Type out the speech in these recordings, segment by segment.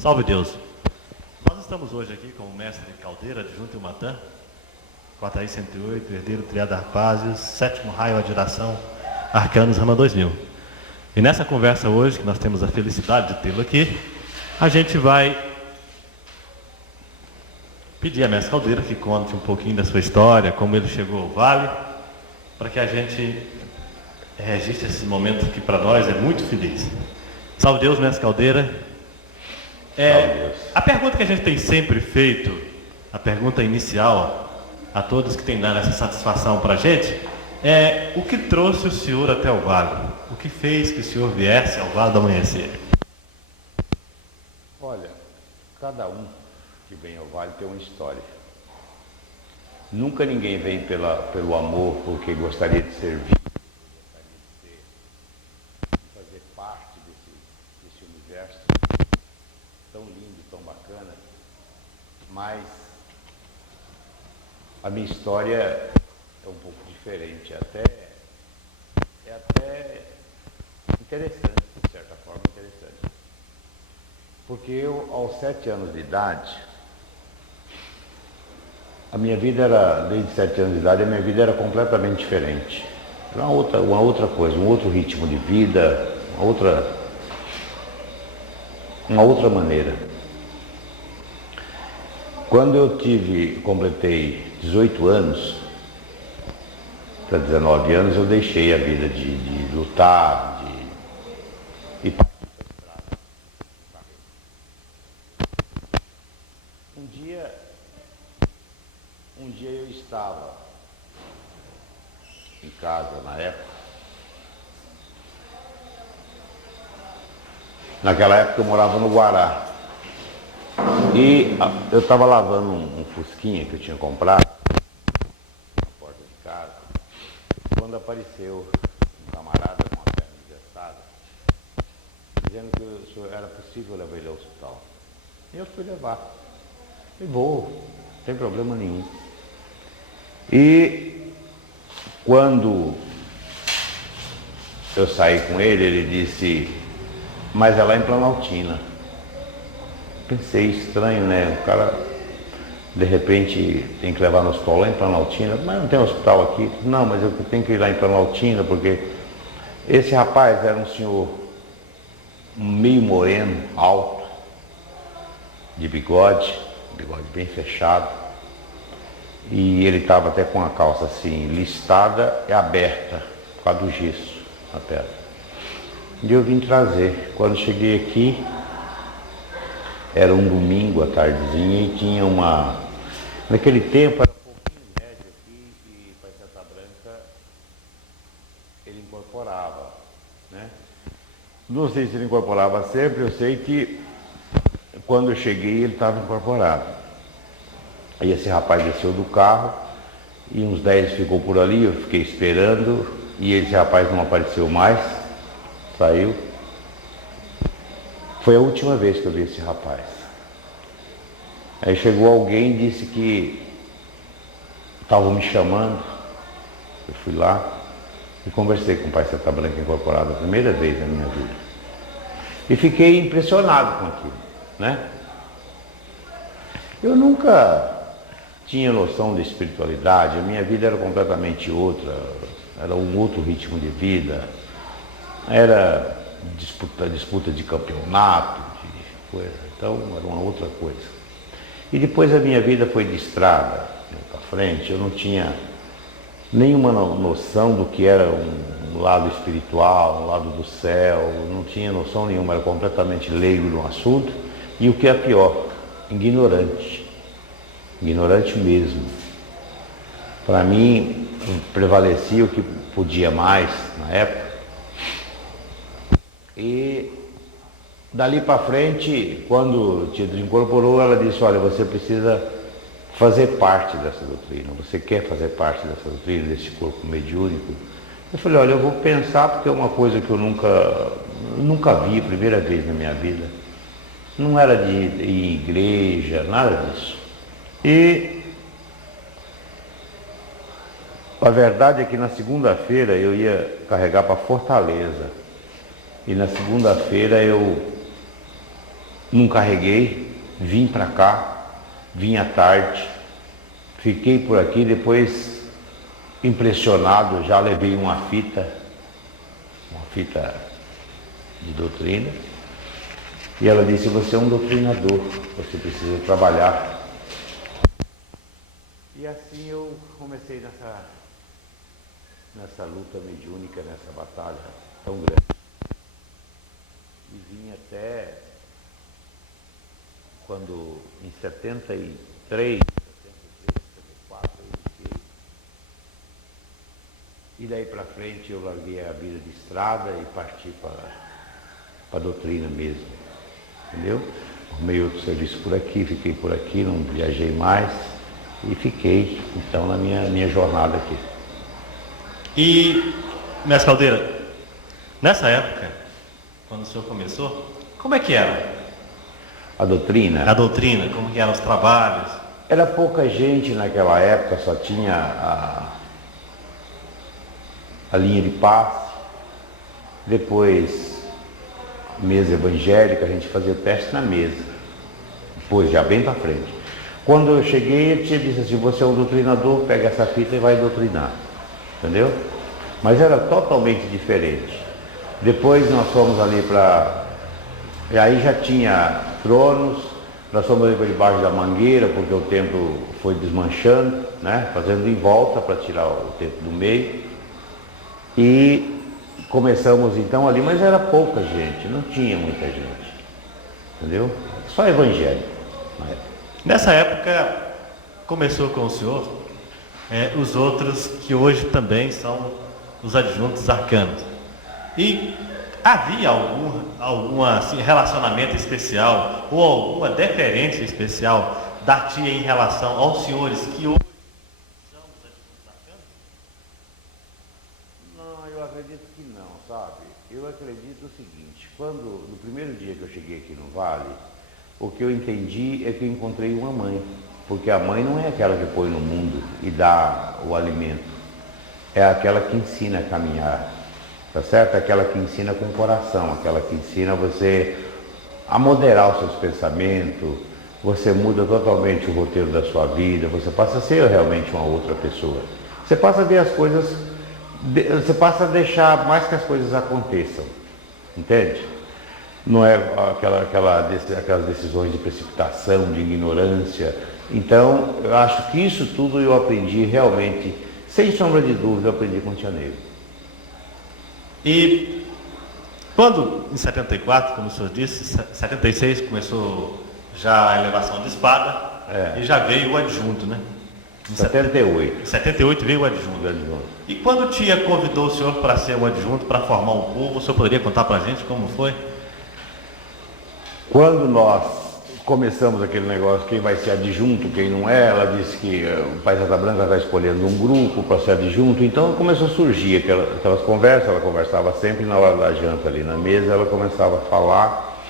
Salve Deus! Nós estamos hoje aqui com o mestre Caldeira, adjunto Ilmatã, Quatraí 108, herdeiro Triada Arpásios, sétimo raio Adiração, Arcanos Rama 2000. E nessa conversa hoje, que nós temos a felicidade de tê-lo aqui, a gente vai pedir a mestre Caldeira que conte um pouquinho da sua história, como ele chegou ao Vale, para que a gente registre esse momento que para nós é muito feliz. Salve Deus, mestre Caldeira! A pergunta que a gente tem sempre feito, a pergunta inicial a todos que têm dado essa satisfação para a gente, é o que trouxe o senhor até o Vale? O que fez que o senhor viesse ao Vale do Amanhecer? Olha, cada um que vem ao Vale tem uma história. Nunca ninguém vem pelo amor, porque gostaria de servir, gostaria de fazer parte desse universo tão lindo, tão bacana, mas a minha história é um pouco diferente, é até interessante, de certa forma interessante. Porque eu, aos 7 anos de idade, a minha vida era, desde 7 anos de idade, a minha vida era completamente diferente. Era uma outra coisa, um outro ritmo de vida, uma outra maneira. Quando eu completei 18 anos, para 19 anos, eu deixei a vida de lutar, e partir para a estrada. Um dia eu estava em casa na época. Naquela época eu morava no Guará. E eu estava lavando um fusquinha que eu tinha comprado na porta de casa, quando apareceu um camarada com uma perna engessada, dizendo que era possível levar ele ao hospital. E eu fui levar. E vou, não tem problema nenhum. E quando eu saí com ele, ele disse, mas é lá em Planaltina. Pensei, estranho, né? O cara, de repente, tem que levar no hospital lá em Planaltina. Mas não tem hospital aqui. Não, mas eu tenho que ir lá em Planaltina, porque esse rapaz era um senhor meio moreno, alto, de bigode bem fechado. E ele estava até com a calça assim, listada e aberta, por causa do gesso na perna. E eu vim trazer. Quando cheguei aqui, era um domingo à tardezinha e tinha naquele tempo era um pouquinho de médio aqui e para Santa Branca ele incorporava, né? Não sei se ele incorporava sempre, eu sei que quando eu cheguei ele estava incorporado. Aí esse rapaz desceu do carro e uns 10 ficou por ali, eu fiquei esperando e esse rapaz não apareceu mais, saiu. Foi a última vez que eu vi esse rapaz. Aí chegou alguém e disse que estavam me chamando. Eu fui lá e conversei com o Pai Santa Branca incorporado a primeira vez na minha vida. E fiquei impressionado com aquilo, né? Eu nunca tinha noção de espiritualidade, a minha vida era completamente outra, era um outro ritmo de vida, era disputa de campeonato, de coisa, então era uma outra coisa. E depois a minha vida foi de estrada, para frente, eu não tinha nenhuma noção do que era um lado espiritual, um lado do céu, não tinha noção nenhuma, era completamente leigo no assunto, e o que é pior, ignorante mesmo. Para mim, prevalecia o que podia mais na época. E dali para frente, quando o Tietê incorporou, ela disse, olha, você precisa fazer parte dessa doutrina, você quer fazer parte dessa doutrina, desse corpo mediúnico? Eu falei, olha, eu vou pensar porque é uma coisa que eu nunca vi, primeira vez na minha vida. Não era de ir em igreja, nada disso. E a verdade é que na segunda-feira eu ia carregar para Fortaleza. E na segunda-feira eu não carreguei, vim para cá, vim à tarde, fiquei por aqui, depois impressionado, já levei uma fita de doutrina, e ela disse, você é um doutrinador, você precisa trabalhar. E assim eu comecei nessa luta mediúnica, nessa batalha tão grande. E vim até quando em 73, 74 eu iniciei. E daí para frente eu larguei a vida de estrada e parti para a doutrina mesmo, entendeu? Arrumei outro serviço por aqui, fiquei por aqui, não viajei mais e fiquei então na minha jornada aqui. E, mestre Caldeira, nessa época, quando o senhor começou, como é que era? A doutrina? A doutrina, como que eram os trabalhos? Era pouca gente naquela época, só tinha a linha de passe, depois mesa evangélica, a gente fazia teste na mesa, depois já bem para frente. Quando eu cheguei, ele disse assim, você é um doutrinador, pega essa fita e vai doutrinar, entendeu? Mas era totalmente diferente. Depois nós fomos ali e aí já tinha tronos, nós fomos ali para debaixo da mangueira, porque o templo foi desmanchando, né? Fazendo em volta para tirar o templo do meio. E começamos então ali, mas era pouca gente, não tinha muita gente, entendeu? Só evangélico na época. Nessa época, começou com o senhor, os outros que hoje também são os adjuntos arcanos. E havia algum assim, relacionamento especial ou alguma deferência especial da tia em relação aos senhores que hoje são os adjuntos arcanos? Não, eu acredito que não, sabe? Eu acredito o seguinte, no primeiro dia que eu cheguei aqui no Vale, o que eu entendi é que eu encontrei uma mãe, porque a mãe não é aquela que põe no mundo e dá o alimento, é aquela que ensina a caminhar, tá certo? Aquela que ensina com o coração, aquela que ensina você a moderar os seus pensamentos, você muda totalmente o roteiro da sua vida, você passa a ser realmente uma outra pessoa. Você passa a ver as coisas, você passa a deixar mais que as coisas aconteçam, entende? Não é aquelas decisões de precipitação, de ignorância. Então, eu acho que isso tudo eu aprendi realmente, sem sombra de dúvida, eu aprendi com o Tia Neila. E quando, em 74, como o senhor disse, 76 começou já a elevação de espada, e já veio o adjunto, né? Em 78. Em 78 veio o adjunto. E quando o tia convidou o senhor para ser o adjunto, para formar um povo, o senhor poderia contar para a gente como foi? Quando nós começamos aquele negócio, quem vai ser adjunto, quem não é, ela disse que o Pai Santa Branca está escolhendo um grupo para ser adjunto, então começou a surgir aquelas conversas, ela conversava sempre na hora da janta ali na mesa, ela começava a falar,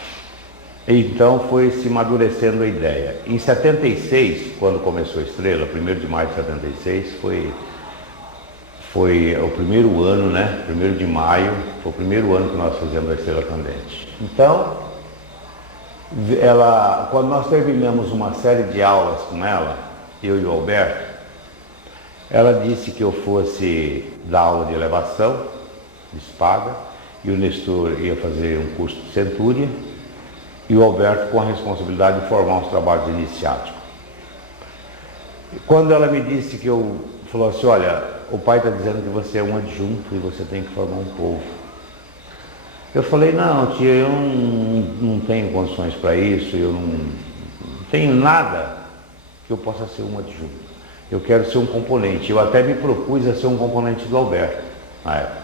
então foi se amadurecendo a ideia. Em 76, quando começou a Estrela, 1º de maio de 76, foi o primeiro ano, né? 1º de maio, foi o primeiro ano que nós fizemos a Estrela Candente. Então, quando nós terminamos uma série de aulas com ela, eu e o Alberto, ela disse que eu fosse dar aula de elevação, de espada, e o Nestor ia fazer um curso de centúria, e o Alberto com a responsabilidade de formar uns trabalhos iniciáticos. Quando ela me disse falou assim, olha, o pai está dizendo que você é um adjunto e você tem que formar um povo. Eu falei, não, tia, eu não tenho condições para isso, eu não tenho nada que eu possa ser um adjunto. Eu quero ser um componente. Eu até me propus a ser um componente do Alberto na época.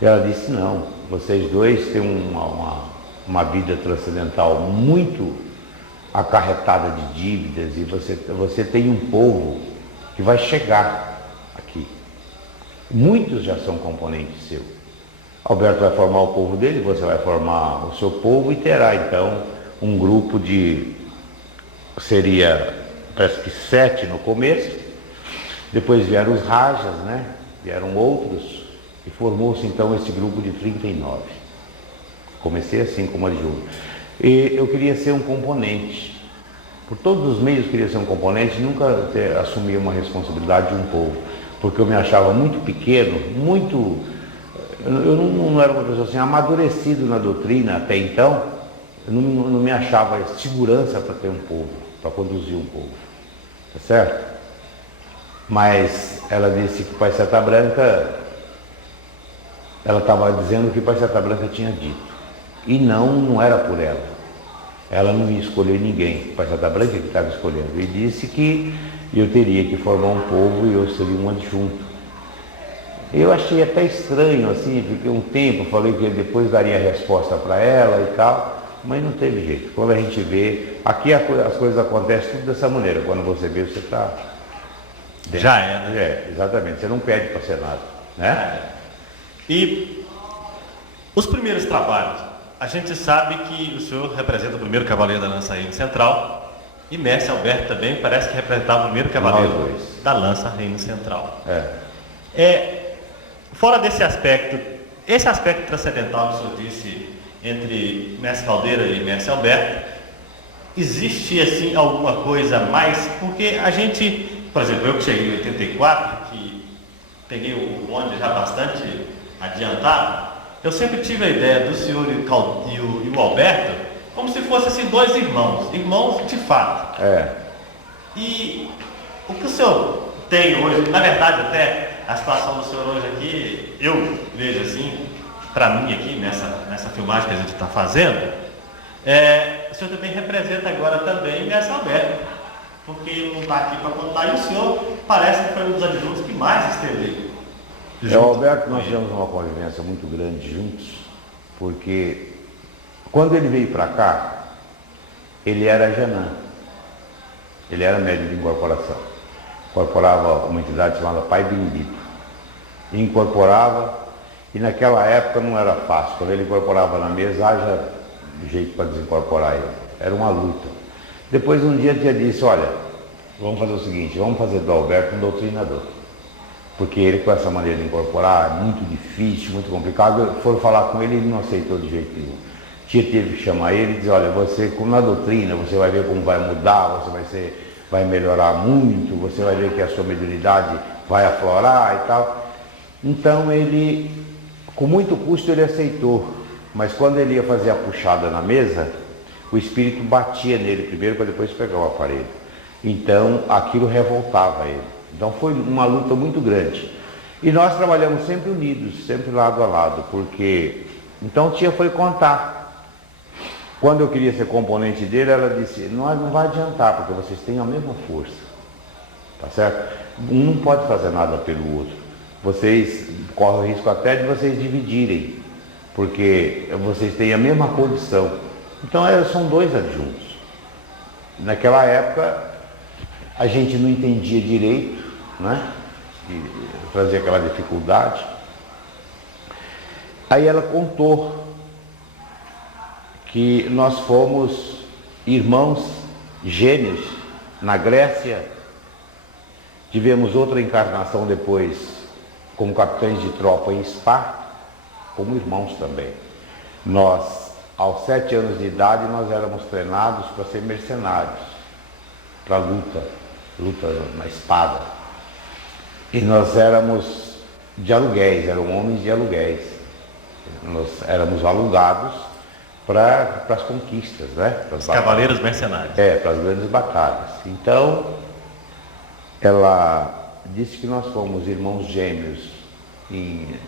E ela disse, não, vocês dois têm uma vida transcendental muito acarretada de dívidas e você tem um povo que vai chegar aqui. Muitos já são componentes seus. Alberto vai formar o povo dele, você vai formar o seu povo e terá então um grupo seria parece que 7 no começo, depois vieram os Rajas, né? Vieram outros e formou-se então esse grupo de 39. Comecei assim como adjunto. E eu queria ser um componente. Por todos os meios eu queria ser um componente, nunca assumir uma responsabilidade de um povo. Porque eu me achava muito pequeno, eu não era uma pessoa assim, amadurecido na doutrina até então, eu não me achava segurança para ter um povo, para conduzir um povo. Tá certo? Mas ela disse que Pai Seta Branca, ela estava dizendo que Pai Seta Branca tinha dito. E não era por ela. Ela não ia escolher ninguém. Pai Seta Branca que estava escolhendo. E disse que eu teria que formar um povo e eu seria um adjunto. Eu achei até estranho, assim, fiquei um tempo, falei que depois daria a resposta para ela e tal, mas não teve jeito. Quando a gente vê, aqui as coisas acontecem tudo dessa maneira. Quando você vê, você está... Já é, né? É, exatamente. Você não pede para ser nada, né? E os primeiros trabalhos, a gente sabe que o senhor representa o primeiro cavaleiro da Lança Reino Central e Mestre Alberto também parece que representava o primeiro cavaleiro da Lança Reino Central. Fora desse aspecto, esse aspecto transcendental que o senhor disse entre Mestre Caldeira e Mestre Alberto, existe assim alguma coisa mais? Porque a gente, por exemplo, eu que cheguei em 84, que peguei o bonde já bastante adiantado, eu sempre tive a ideia do senhor e o Alberto como se fossem assim, dois irmãos de fato. E o que o senhor tem hoje, na verdade até a situação do senhor hoje aqui, eu vejo assim, para mim aqui, nessa filmagem que a gente está fazendo, o senhor também representa agora também Mestre Alberto, porque ele não está aqui para contar, e o senhor parece que foi um dos adjuntos que mais esteve. O Alberto, nós tivemos uma convivência muito grande juntos, porque quando ele veio para cá, ele era Janã, ele era médium de incorporação, incorporava uma entidade chamada Pai Bendito, incorporava, e naquela época não era fácil, quando ele incorporava na mesa, haja jeito para desincorporar ele, era uma luta. Depois um dia ele disse, olha, vamos fazer o seguinte, vamos fazer do Alberto um doutrinador, porque ele com essa maneira de incorporar é muito difícil, muito complicado. Foram falar com ele e ele não aceitou de jeito nenhum. Teve que chamar ele e dizer, olha, você, como na doutrina, você vai ver como vai mudar, você vai melhorar muito, você vai ver que a sua mediunidade vai aflorar e tal. Então ele, com muito custo, ele aceitou, mas quando ele ia fazer a puxada na mesa, o espírito batia nele primeiro para depois pegar o aparelho. Então aquilo revoltava ele. Então foi uma luta muito grande. E nós trabalhamos sempre unidos, sempre lado a lado, porque... Então tia foi contar. Quando eu queria ser componente dele, ela disse, não vai adiantar, porque vocês têm a mesma força. Tá certo? Um não pode fazer nada pelo outro. Vocês correm o risco até de vocês dividirem, porque vocês têm a mesma condição. Então são dois adjuntos. Naquela época, a gente não entendia direito, né? E trazia aquela dificuldade. Aí ela contou que nós fomos irmãos gêmeos na Grécia, tivemos outra encarnação depois como capitães de tropa em Esparta, como irmãos também. Nós, aos 7 anos de idade, nós éramos treinados para ser mercenários, para luta na espada. E nós éramos de aluguéis, eram homens de aluguéis. Nós éramos alugados para as conquistas, né? Os cavaleiros mercenários. Para as grandes batalhas. Então, ela disse que nós fomos irmãos gêmeos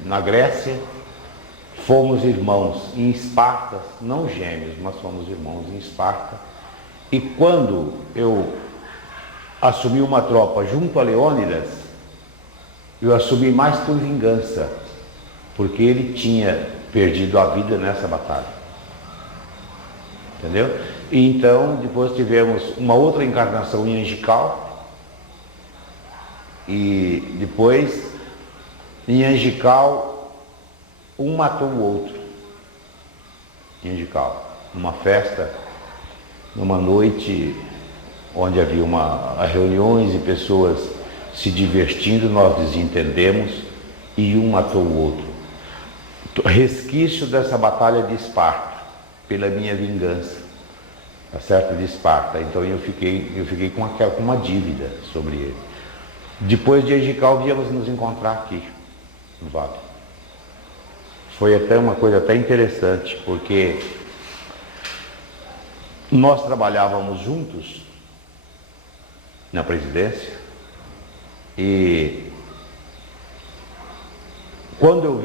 na Grécia, fomos irmãos em Esparta, não gêmeos, mas fomos irmãos em Esparta. E quando eu assumi uma tropa junto a Leônidas, eu assumi mais por vingança, porque ele tinha perdido a vida nessa batalha. Entendeu? E então, depois tivemos uma outra encarnação em Angical, e depois, em Angical, um matou o outro. Em Angical, numa festa, numa noite onde havia reuniões e pessoas se divertindo, nós desentendemos e um matou o outro. Resquício dessa batalha de Esparta, pela minha vingança. tá certo? De Esparta. Então eu fiquei com uma dívida sobre ele. Depois de Egical viemos nos encontrar aqui, no Vale. Foi até uma coisa até interessante, porque nós trabalhávamos juntos na presidência e quando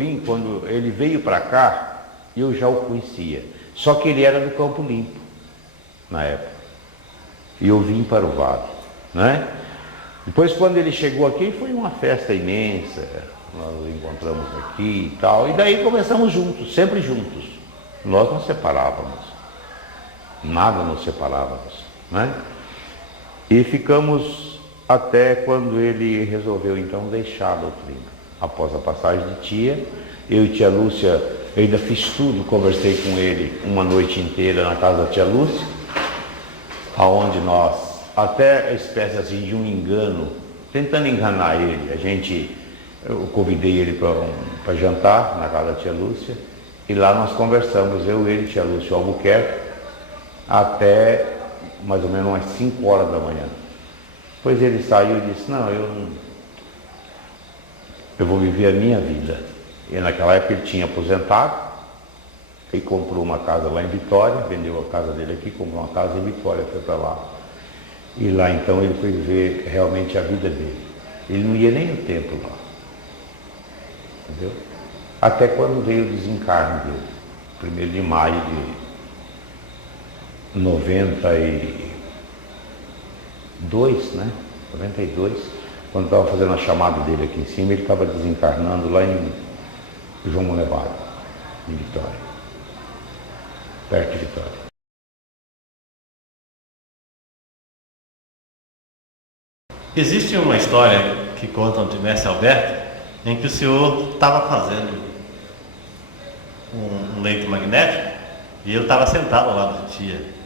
ele veio para cá, eu já o conhecia. Só que ele era do Campo Limpo, na época. E eu vim para o Vale, né? Depois, quando ele chegou aqui, foi uma festa imensa. Nós nos encontramos aqui e tal. E daí começamos juntos, sempre juntos. Nós não separávamos. Nada nos separávamos, né? E ficamos até quando ele resolveu, então, deixar a doutrina. Após a passagem de tia, eu e tia Lúcia, eu ainda fiz tudo, conversei com ele uma noite inteira na casa da tia Lúcia, aonde nós, até a espécie assim de um engano, tentando enganar ele, eu convidei ele para jantar na casa da tia Lúcia, e lá nós conversamos, ele, tia Lúcia e o Albuquerque, até mais ou menos umas 5 horas da manhã. Depois ele saiu e disse, não, eu vou viver a minha vida. E naquela época ele tinha aposentado e comprou uma casa lá em Vitória, vendeu a casa dele aqui, comprou uma casa em Vitória, foi para lá. E lá então ele foi viver realmente a vida dele. Ele não ia nem no templo lá. Entendeu? Até quando veio o desencarne dele, 1º de maio de 92, né? 92, quando estava fazendo a chamada dele aqui em cima, ele estava desencarnando lá em João Monevado, em Vitória, perto de Vitória. Existe uma história que contam de Mestre Alberto, em que o senhor estava fazendo um leito magnético e ele estava sentado ao lado de tia.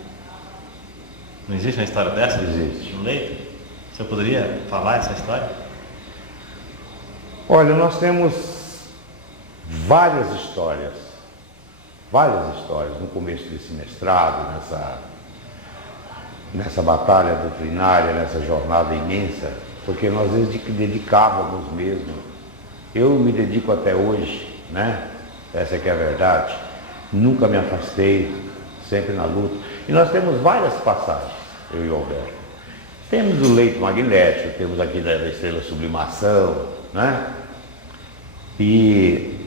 Não existe uma história dessa? Existe. Um leito? O senhor poderia falar essa história? Olha, nós temos várias histórias no começo desse mestrado, nessa batalha doutrinária, nessa jornada imensa, porque nós dedicávamos mesmo. Eu me dedico até hoje, né? Essa que é a verdade. Nunca me afastei, sempre na luta. E nós temos várias passagens, eu e o Alberto. Temos o leito magnético, temos aqui da estrela sublimação, né? E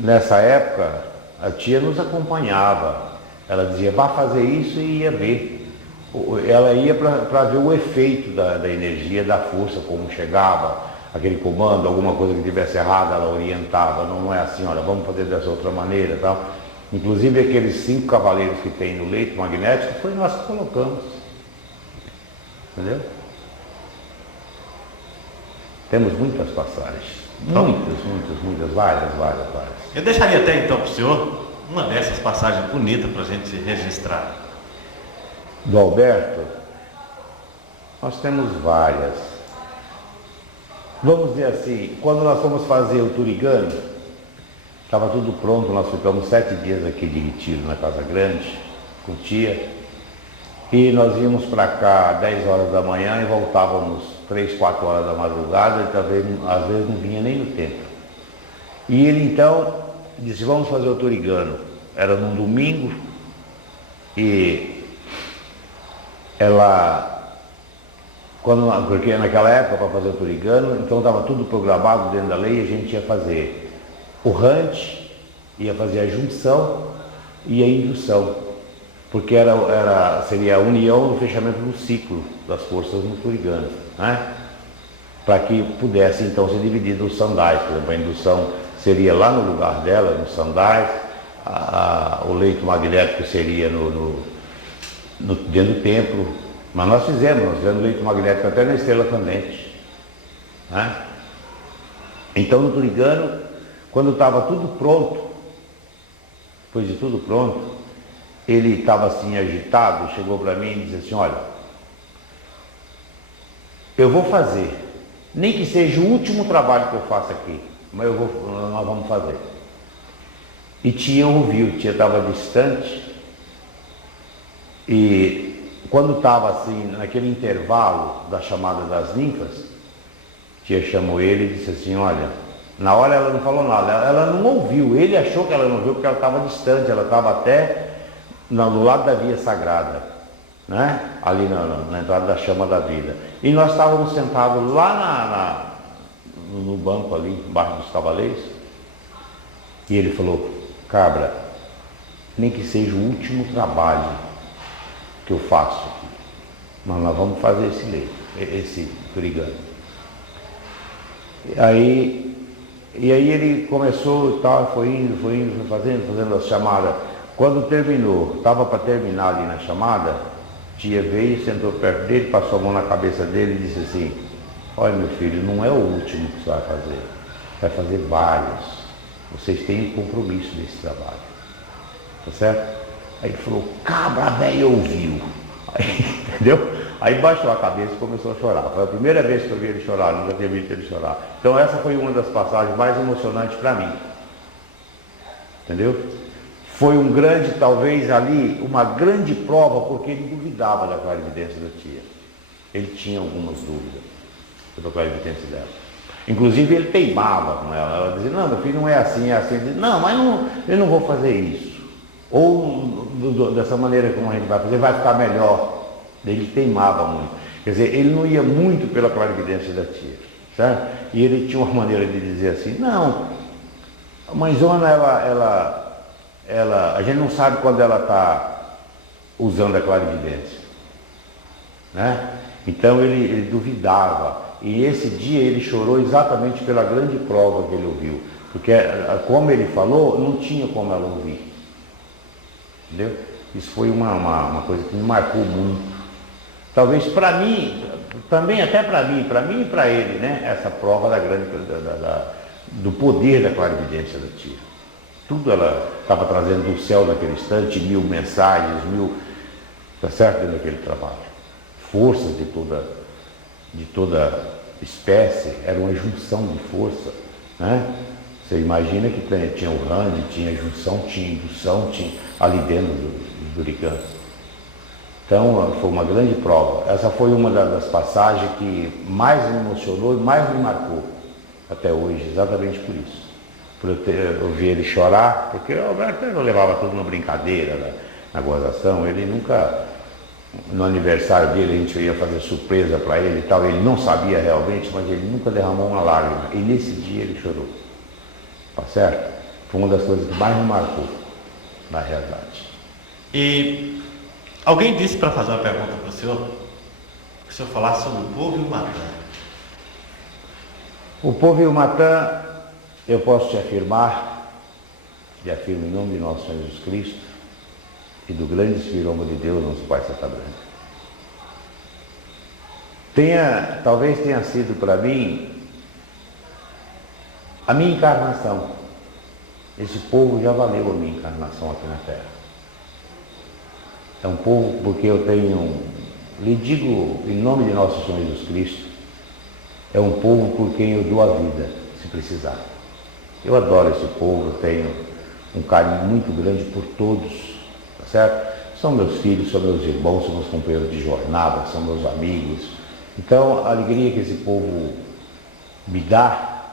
nessa época a tia nos acompanhava. Ela dizia, vá fazer isso, e ia ver. Ela ia para ver o efeito da energia, da força, como chegava, aquele comando, alguma coisa que tivesse errada, ela orientava. Não é assim, olha, vamos fazer dessa outra maneira e tal. Inclusive aqueles 5 cavaleiros que tem no leito magnético, foi nós que colocamos. Entendeu? Temos muitas passagens. Muitas, várias. Eu deixaria até então para o senhor uma dessas passagens bonitas para a gente registrar. Do Alberto, nós temos várias. Vamos dizer assim, quando nós fomos fazer o Turigano, estava tudo pronto, nós ficamos 7 dias aqui de retiro na Casa Grande, com tia, e nós íamos para cá às 10 horas da manhã e voltávamos 3, 4 horas da madrugada, e talvez, às vezes não vinha nem no templo. E ele então disse, vamos fazer o Turigano. Era num domingo, e porque naquela época, para fazer o Turigano, então estava tudo programado dentro da lei, a gente ia fazer o hunt, ia fazer a junção e a indução, porque seria a união no fechamento do ciclo das forças no Turigano, né? Para que pudesse então ser dividido os sandais. Por exemplo, a indução seria lá no lugar dela, nos sandais, o leito magnético seria dentro do templo. Mas nós fizemos leito magnético até na estrela pendente, né? Então no Turigano, quando estava tudo pronto, depois de tudo pronto, ele estava assim agitado, chegou para mim e disse assim, olha, eu vou fazer, nem que seja o último trabalho que eu faço aqui, mas nós vamos fazer. E tia ouviu, tia estava distante, E quando estava assim, naquele intervalo da chamada das ninfas, a tia chamou ele e disse assim, olha, na hora ela não falou nada, ela não ouviu, ele achou que ela não ouviu porque ela estava distante, ela estava até do lado da via sagrada, né? Ali na entrada da chama da vida. E nós estávamos sentados lá no banco ali, embaixo dos cavaleiros, e ele falou, cabra, nem que seja o último trabalho que eu faço aqui, mas nós vamos fazer esse leito, esse brigando. E aí ele começou e tal, foi indo, foi fazendo a chamada. Quando terminou, estava para terminar ali na chamada, tia veio, sentou perto dele, passou a mão na cabeça dele e disse assim, olha meu filho, não é o último que você vai fazer vários, vocês têm compromisso desse trabalho, tá certo? Aí ele falou, cabra velho ouviu, aí, entendeu? Aí baixou a cabeça e começou a chorar. Foi a primeira vez que eu vi ele chorar, nunca tinha visto ele chorar. Então essa foi uma das passagens mais emocionantes para mim. Entendeu? Foi um grande, talvez ali, uma grande prova, porque ele duvidava da clarividência da tia. Ele tinha algumas dúvidas sobre a clarividência dela. Inclusive ele teimava com ela. Ela dizia, não, meu filho não é assim, é assim. Ele dizia, não, mas eu não vou fazer isso. Ou dessa maneira como a gente vai fazer, vai ficar melhor. Ele teimava muito. Quer dizer, ele não ia muito pela clarividência da tia, certo? E ele tinha uma maneira de dizer assim, não, a mãezona, a gente não sabe quando ela está usando a clarividência, né? Então ele duvidava. E esse dia ele chorou exatamente pela grande prova que ele ouviu. Porque, como ele falou, não tinha como ela ouvir. Entendeu? Isso foi uma coisa que me marcou muito. Talvez para mim, também até para mim e para ele, né? Essa prova do poder da clarividência da tia. Tudo ela estava trazendo do céu naquele instante, 1000 mensagens, 1000, tá certo, dentro daquele trabalho. Forças de toda espécie, era uma junção de força, né? Você imagina que tinha o Rand, tinha junção, tinha indução, tinha ali dentro do Urigã. Então foi uma grande prova. Essa foi uma das passagens que mais me emocionou e mais me marcou até hoje, exatamente por isso. Por eu ouvir ele chorar, porque o Alberto eu levava tudo na brincadeira, na gozação, ele nunca, no aniversário dele a gente ia fazer surpresa para ele e tal, ele não sabia realmente, mas ele nunca derramou uma lágrima, e nesse dia ele chorou, tá certo? Foi uma das coisas que mais me marcou, na realidade. E alguém disse para fazer uma pergunta para o senhor, que o senhor falasse sobre o povo e o Matã. O povo e o Matã, eu posso te afirmar, e afirmo em nome de nosso Senhor Jesus Cristo e do grande Espírito de Deus, nosso Pai Santa Branca. Talvez tenha sido para mim a minha encarnação. Esse povo já valeu a minha encarnação aqui na Terra. É um povo porque eu lhe digo em nome de nosso Senhor Jesus Cristo, é um povo por quem eu dou a vida, se precisar. Eu adoro esse povo, eu tenho um carinho muito grande por todos, tá certo? São meus filhos, são meus irmãos, são meus companheiros de jornada, são meus amigos. Então, a alegria que esse povo me dá,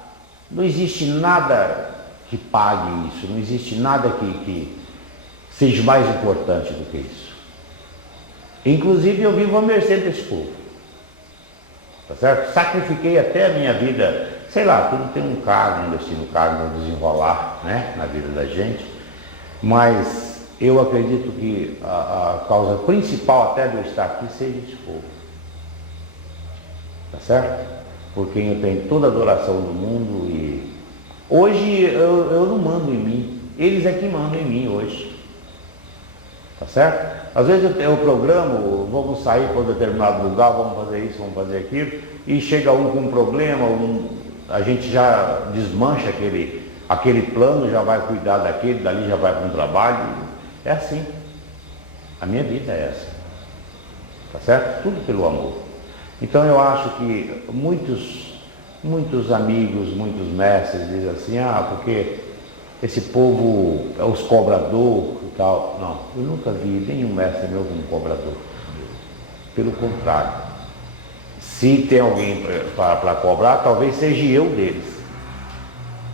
não existe nada que pague isso, não existe nada que seja mais importante do que isso. Inclusive, eu vivo à mercê desse povo, tá certo? Sacrifiquei até a minha vida. Sei lá, tudo tem um cargo, um destino, um desenrolar, né, na vida da gente, mas eu acredito que a causa principal até de eu estar aqui seja esse povo, tá certo? Por quem eu tenho toda a adoração do mundo e hoje eu não mando em mim, eles é que mandam em mim hoje, tá certo? Às vezes eu programo, vamos sair para um determinado lugar, vamos fazer isso, vamos fazer aquilo, e chega um com um problema, a gente já desmancha aquele plano, já vai cuidar daquele, dali já vai para um trabalho. É assim. A minha vida é essa. Tá certo? Tudo pelo amor. Então eu acho que muitos amigos, muitos mestres dizem assim, porque esse povo é os cobradores, tal. Não, eu nunca vi nenhum mestre meu como cobrador. Pelo contrário. Se tem alguém para cobrar, talvez seja eu deles.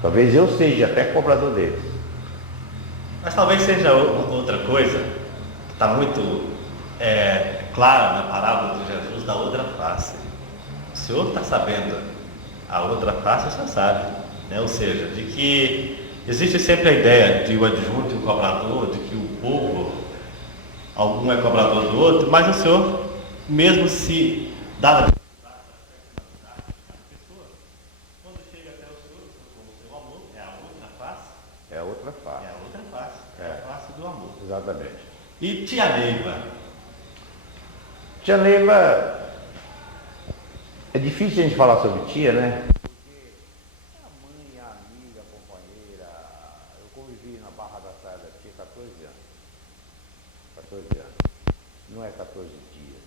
Talvez eu seja até cobrador deles. Mas talvez seja outra coisa que está muito clara na parábola de Jesus da outra face. O Senhor está sabendo a outra face, o Senhor sabe, né? Ou seja, de que existe sempre a ideia de o adjunto e o cobrador, de que o povo, algum é cobrador do outro, mas o Senhor, mesmo se dá É a outra face. é a outra face, é a face do amor. Exatamente. E tia Neiva? Tia Neiva, é difícil a gente falar sobre tia, né? Porque é a mãe, a amiga, a companheira. Eu convivi na Barra da Saia da tia 14 anos. 14 anos. Não é 14 dias.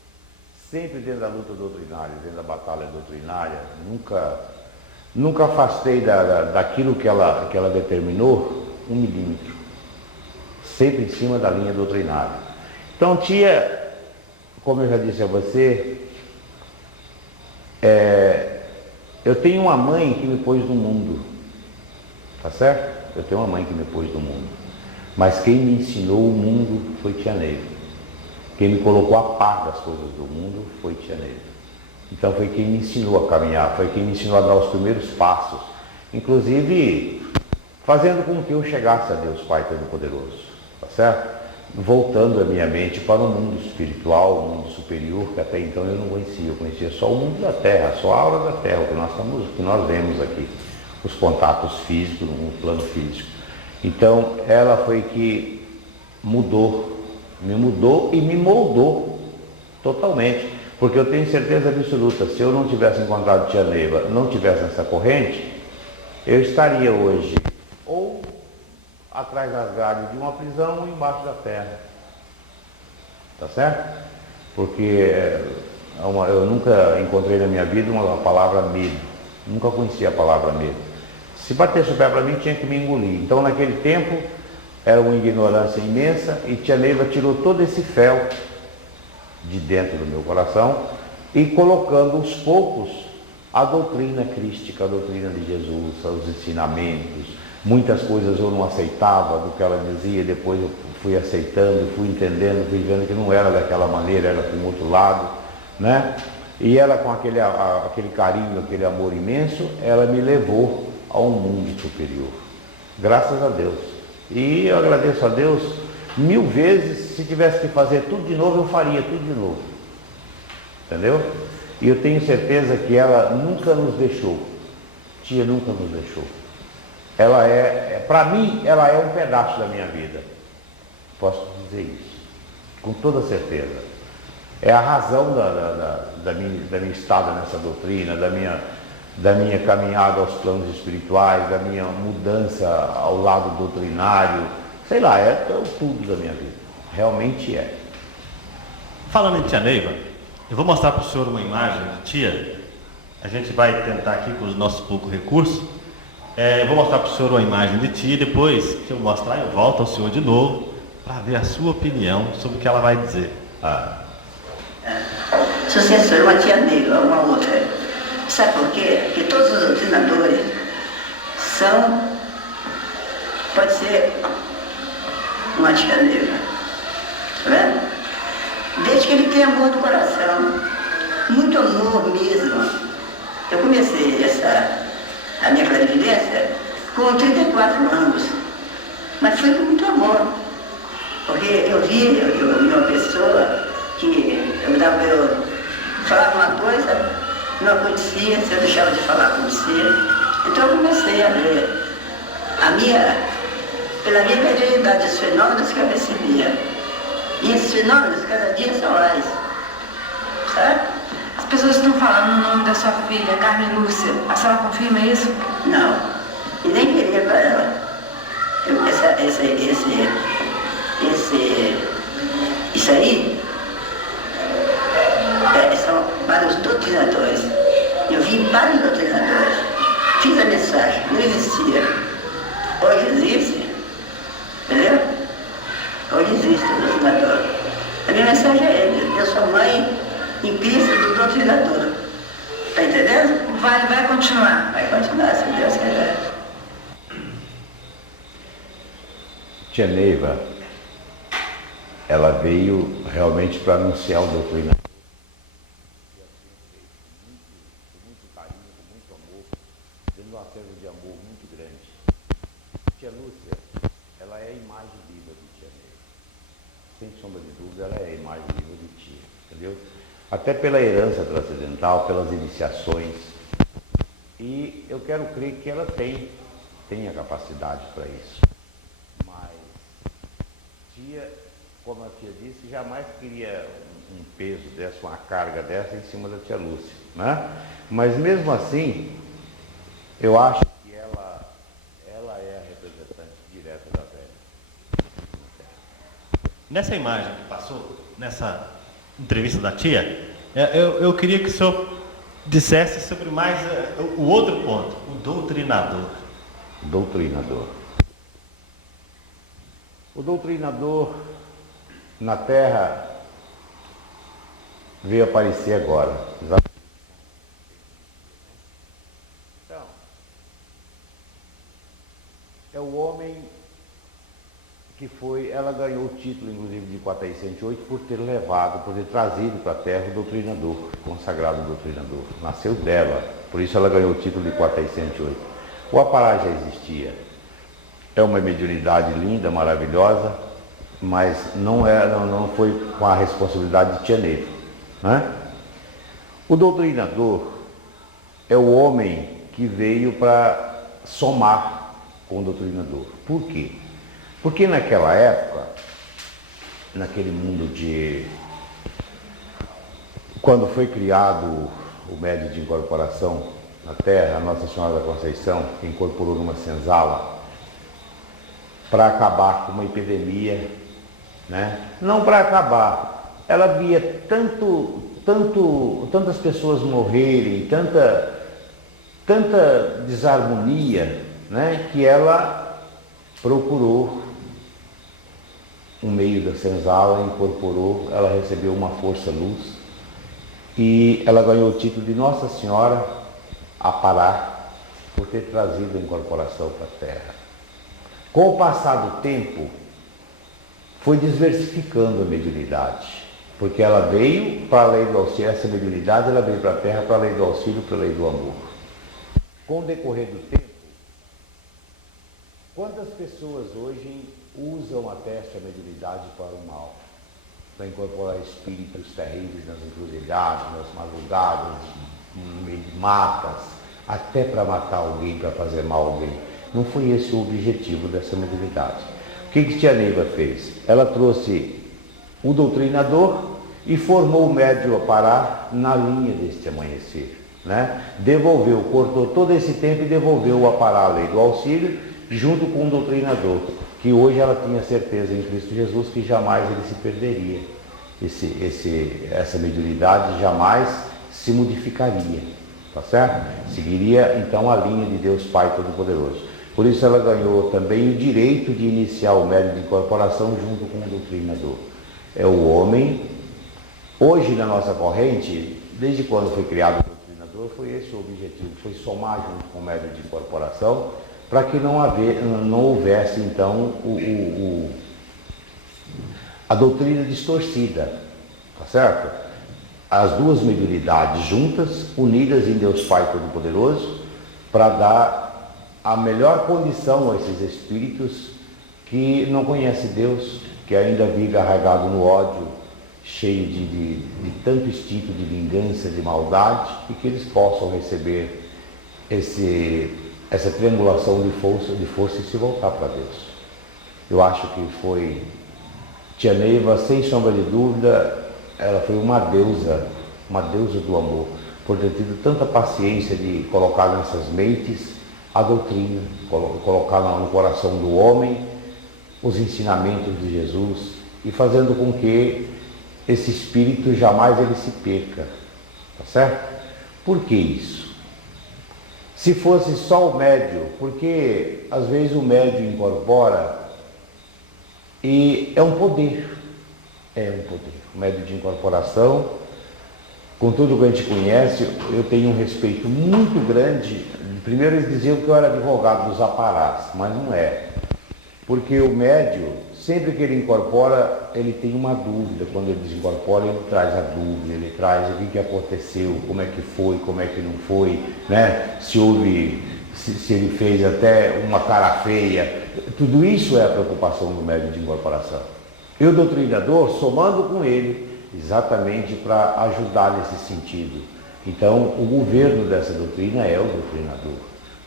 Sempre dentro da luta doutrinária, dentro da batalha doutrinária, nunca afastei daquilo que ela determinou 1 milímetro. Sempre em cima da linha doutrinária. Então, tia, como eu já disse a você, eu tenho uma mãe que me pôs no mundo, tá certo? Eu tenho uma mãe que me pôs no mundo, mas quem me ensinou o mundo foi tia Neiva. Quem me colocou a par das coisas do mundo foi tia Neiva. Então foi quem me ensinou a caminhar, foi quem me ensinou a dar os primeiros passos, inclusive fazendo com que eu chegasse a Deus Pai Todo-Poderoso, tá certo? Voltando a minha mente para o mundo espiritual, o mundo superior, que até então eu não conhecia. Eu conhecia só o mundo da Terra, só a aura da Terra, o que nós vemos aqui, os contatos físicos, no plano físico. Então, ela foi que me mudou e me moldou totalmente. Porque eu tenho certeza absoluta, se eu não tivesse encontrado tia Neiva, não tivesse essa corrente, eu estaria hoje ou atrás das grades de uma prisão ou embaixo da terra. Tá certo? Porque eu nunca encontrei na minha vida uma palavra medo. Nunca conheci a palavra medo. Se batesse o pé para mim, tinha que me engolir. Então, naquele tempo, era uma ignorância imensa e tia Neiva tirou todo esse fel de dentro do meu coração e colocando aos poucos a doutrina crística, a doutrina de Jesus, os ensinamentos. Muitas coisas eu não aceitava do que ela dizia, depois eu fui aceitando, fui entendendo, fui vendo que não era daquela maneira, era com outro lado, né? E ela, com aquele carinho, aquele amor imenso, ela me levou a um mundo superior. Graças a Deus. E eu agradeço a Deus 1000 vezes. Se tivesse que fazer tudo de novo, eu faria tudo de novo. Entendeu? E eu tenho certeza que ela nunca nos deixou. Tia nunca nos deixou. Ela para mim, ela é um pedaço da minha vida. Posso dizer isso. Com toda certeza. É a razão da minha estada nessa doutrina, da minha caminhada aos planos espirituais, da minha mudança ao lado doutrinário. Sei lá, é tudo da minha vida. Realmente é. Falando em tia Neiva, eu vou mostrar para o senhor uma imagem de tia. A gente vai tentar aqui com os nossos poucos recursos. Eu vou mostrar para o senhor uma imagem de tia. Depois que eu mostrar, eu volto ao senhor de novo para ver a sua opinião sobre o que ela vai dizer. Sucessor, uma tia Neiva, uma outra. Sabe por quê? Porque todos os doutrinadores pode ser uma tia Neiva, tá vendo? Desde que ele tenha amor do coração, muito amor mesmo. Eu comecei a minha clarividência com 34 anos, mas foi com muito amor, porque eu vi uma pessoa que eu falava uma coisa, não acontecia, se eu deixava de falar, acontecia. Então eu comecei a ver pela minha mediunidade, os fenômenos que eu recebia. E esses fenômenos cada dia são mais. Sabe? As pessoas estão falando o nome da sua filha, Carmen Lúcia. A senhora confirma isso? Não. E nem queria para ela. Isso aí são para os doutrinadores. Eu vi vários doutrinadores. Fiz a mensagem, não existia. Hoje existe. Entendeu? Hoje existe o doutrinador. A minha mensagem é essa: eu sou mãe em Cristo do doutrinador. Está entendendo? O vale vai continuar. Vai continuar, se Deus quiser. Tia Neiva, ela veio realmente para anunciar o doutrinador. Com muito carinho, com muito amor, dando uma serva de amor muito grande. Tia Lúcia, ela é a imagem viva de Tia Neiva. Sem sombra de dúvida, ela é a imagem viva de Tia, entendeu? Até pela herança transcendental, pelas iniciações. E eu quero crer que ela tem a capacidade para isso. Mas Tia, como a tia disse, jamais queria um peso dessa, uma carga dessa em cima da tia Lúcia, né? Mas mesmo assim, eu acho que ela é a representante direta da velha. Nessa imagem que passou, nessa entrevista da tia, eu queria que o senhor dissesse sobre mais o outro ponto, o doutrinador. Doutrinador. O doutrinador na Terra veio aparecer agora. Então, é o homem que foi, ela ganhou o título, inclusive, de 408 por ter levado, por ter trazido para a Terra o doutrinador, consagrado doutrinador. Nasceu dela, por isso ela ganhou o título de 408. O Apará já existia. É uma mediunidade linda, maravilhosa, mas não foi com a responsabilidade de Tia Neiva, né? O doutrinador é o homem que veio para somar com o doutrinador. Por quê? Porque naquela época, naquele mundo de... Quando foi criado o médio de incorporação na Terra, a Nossa Senhora da Conceição incorporou numa senzala para acabar com uma epidemia, né? Não para acabar, ela via tantas pessoas morrerem, tanta desarmonia, né? Que ela procurou um meio da senzala, incorporou, ela recebeu uma força-luz e ela ganhou o título de Nossa Senhora Apará por ter trazido a incorporação para a Terra. Com o passar do tempo, foi diversificando a mediunidade, porque ela veio para a lei do auxílio, essa mediunidade ela veio para a Terra para a lei do auxílio, para a lei do amor. Com o decorrer do tempo, quantas pessoas hoje usam até essa mediunidade para o mal, para incorporar espíritos terríveis nas encruzilhadas, nas madrugadas, em matas, até para matar alguém, para fazer mal a alguém. Não foi esse o objetivo dessa mediunidade. O que Tia Neiva fez? Ela trouxe o doutrinador e formou o médium Apará na linha deste amanhecer, né? Devolveu, cortou todo esse tempo e devolveu o Apará à lei do auxílio, junto com o doutrinador, que hoje ela tinha certeza em Cristo Jesus que jamais ele se perderia. Essa mediunidade jamais se modificaria, tá certo? Seguiria então a linha de Deus Pai Todo-Poderoso. Por isso ela ganhou também o direito de iniciar o médium de incorporação junto com o doutrinador. É o homem, hoje na nossa corrente, desde quando foi criado o doutrinador, foi esse o objetivo, foi somar junto com o médium de incorporação, para que não houvesse então a doutrina distorcida, tá certo? As duas mediunidades juntas, unidas em Deus Pai Todo-Poderoso, para dar a melhor condição a esses espíritos que não conhecem Deus, que ainda vivem arraigados no ódio, cheio de tanto instinto de vingança, de maldade, e que eles possam receber essa triangulação de força e se voltar para Deus. Eu acho que foi Tia Neiva, sem sombra de dúvida, ela foi uma deusa do amor, por ter tido tanta paciência de colocar nessas mentes a doutrina, colocar no coração do homem os ensinamentos de Jesus e fazendo com que esse espírito jamais ele se perca, tá certo? Por que isso? Se fosse só o médium, porque às vezes o médium incorpora E é um poder. O médium de incorporação, com tudo que a gente conhece, eu tenho um respeito muito grande. Primeiro eles diziam que eu era advogado dos aparás, mas não é. Porque o médium, sempre que ele incorpora, ele tem uma dúvida. Quando ele desincorpora, ele traz a dúvida, ele traz o que aconteceu, como é que foi, como é que não foi, né? Se ele fez até uma cara feia. Tudo isso é a preocupação do médium de incorporação. E o doutrinador, somando com ele, exatamente para ajudar nesse sentido. Então, o governo dessa doutrina é o doutrinador,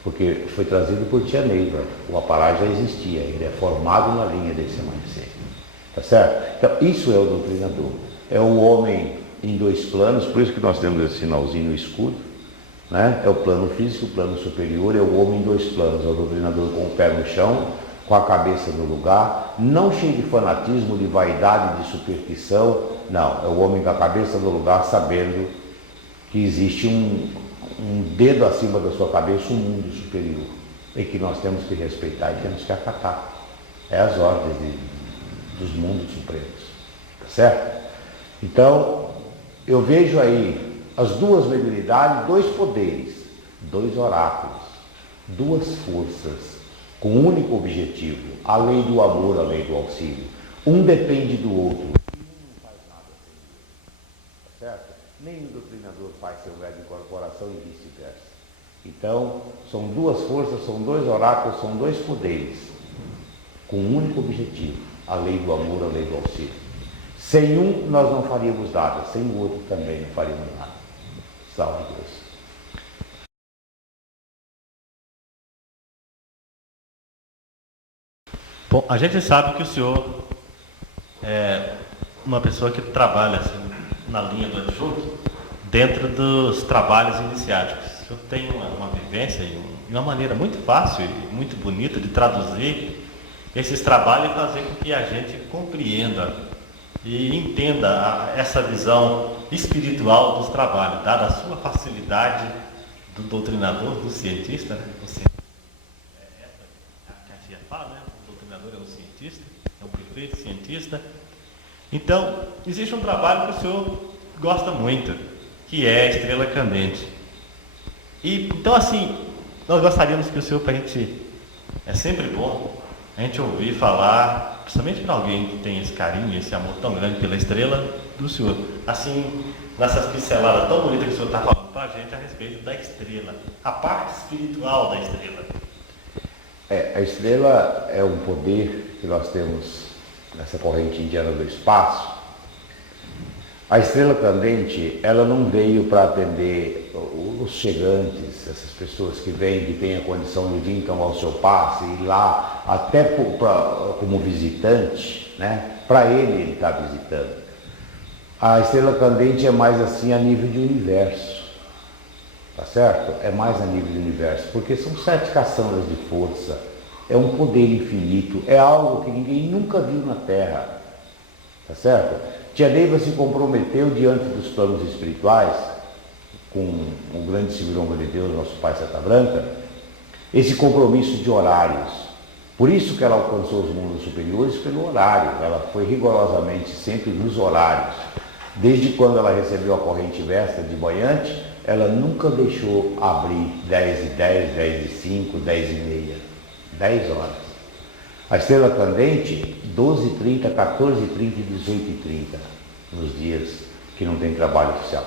porque foi trazido por Tia Neiva. O apará já existia, ele é formado na linha desse amanhecer. Tá certo? Então, isso é o doutrinador. É o homem em dois planos, por isso que nós temos esse sinalzinho no escudo, né? É o plano físico, o plano superior, é o homem em dois planos, é o doutrinador com o pé no chão, com a cabeça no lugar, não cheio de fanatismo, de vaidade, de superstição, não, é o homem com a cabeça no lugar, sabendo que existe um dedo acima da sua cabeça, um mundo superior, e que nós temos que respeitar e temos que acatar. É as ordens dos mundos supremos, tá certo? Então, eu vejo aí as duas mediunidades, dois poderes, dois oráculos, duas forças, com um único objetivo, a lei do amor, a lei do auxílio. Um depende do outro. E um não faz nada sem o outro. Tá certo? Nenhum doutrinador faz seu médium de incorporação e vice-versa. Então, são duas forças, são dois oráculos, são dois poderes, com um único objetivo, a lei do amor, a lei do auxílio. Sem um, nós não faríamos nada, sem o outro também não faríamos nada. Salve Deus. Bom, a gente sabe que o senhor é uma pessoa que trabalha assim, na linha do adjunto, dentro dos trabalhos iniciáticos. O senhor tem uma vivência e uma maneira muito fácil e muito bonita de traduzir esses trabalhos e fazer com que a gente compreenda e entenda essa visão espiritual dos trabalhos, dada a sua facilidade do doutrinador, do cientista, né? A tia fala, né? O doutrinador é um cientista, é um perfeito cientista. Então, existe um trabalho que o senhor gosta muito, que é a estrela candente. E, então, assim, nós gostaríamos que o senhor, para a gente, é sempre bom a gente ouvir falar, principalmente para alguém que tem esse carinho, esse amor tão grande pela estrela, do senhor. Assim, nessas pinceladas tão bonitas que o senhor está falando para a gente a respeito da estrela, a parte espiritual da estrela. A estrela é um poder que nós temos nessa corrente indiana do espaço. A estrela candente, ela não veio para atender os chegantes, essas pessoas que vêm, que têm a condição de vir então ao seu passe, e lá até como visitante, né? Para ele está visitando. A estrela candente é mais assim a nível de universo, tá certo? É mais a nível de universo, porque são 7 caçambas de força, é um poder infinito, é algo que ninguém nunca viu na Terra, tá certo? Tia Neiva se comprometeu diante dos planos espirituais, com o grande Silvirão de Deus, nosso Pai Seta Branca, esse compromisso de horários. Por isso que ela alcançou os mundos superiores pelo horário, ela foi rigorosamente sempre nos horários. Desde quando ela recebeu a corrente mestra de Banhante, ela nunca deixou abrir 10h10, 10h05, 10h30, 10 horas. A estrela candente, 12h30, 14h30 e 18h30, nos dias que não tem trabalho oficial.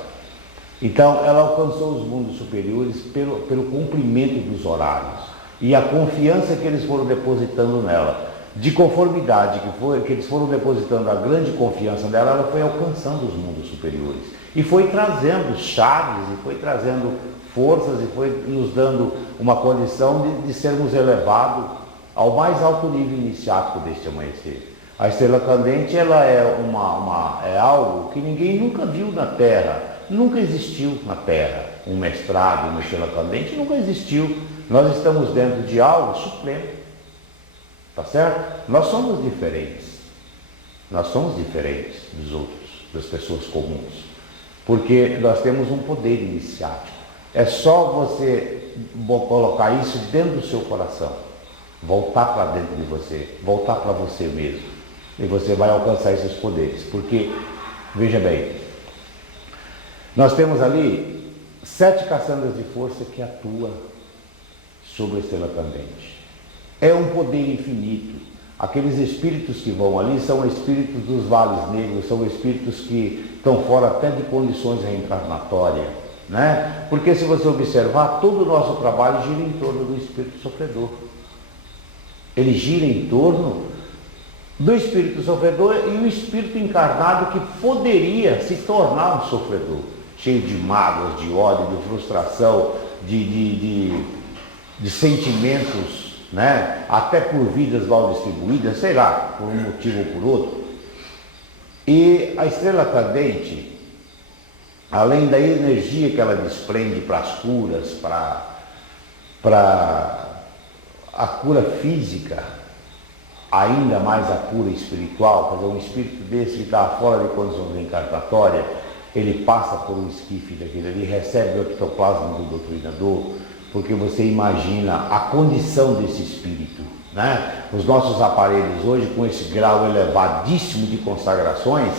Então, ela alcançou os mundos superiores pelo cumprimento dos horários e a confiança que eles foram depositando nela. De conformidade que eles foram depositando a grande confiança nela, ela foi alcançando os mundos superiores. E foi trazendo chaves, e foi trazendo forças, e foi nos dando uma condição de sermos elevados ao mais alto nível iniciático deste amanhecer. A estrela candente, ela é algo que ninguém nunca viu na Terra, nunca existiu na Terra. Um mestrado, uma estrela candente nunca existiu. Nós estamos dentro de algo supremo, tá certo? Nós somos diferentes dos outros, das pessoas comuns, porque nós temos um poder iniciático. É só você colocar isso dentro do seu coração, voltar para dentro de você, voltar para você mesmo. E você vai alcançar esses poderes. Porque, veja bem, nós temos ali 7 caçandas de força que atuam sobre a estrela candente. É um poder infinito. Aqueles espíritos que vão ali são espíritos dos vales negros, são espíritos que estão fora até de condições reencarnatórias, né? Porque se você observar, todo o nosso trabalho gira em torno do espírito sofredor. Ele gira em torno do espírito sofredor e o espírito encarnado que poderia se tornar um sofredor, cheio de mágoas, de ódio, de frustração, de sentimentos, né? Até por vidas mal distribuídas, sei lá, por um motivo ou por outro. E a estrela candente, além da energia que ela desprende para as curas, para a cura física, ainda mais a cura espiritual, quer dizer, um espírito desse que está fora de condições reencarnatórias, ele passa por um esquife daquele ali, recebe o ectoplasma do doutrinador, porque você imagina a condição desse espírito, né? Os nossos aparelhos hoje, com esse grau elevadíssimo de consagrações,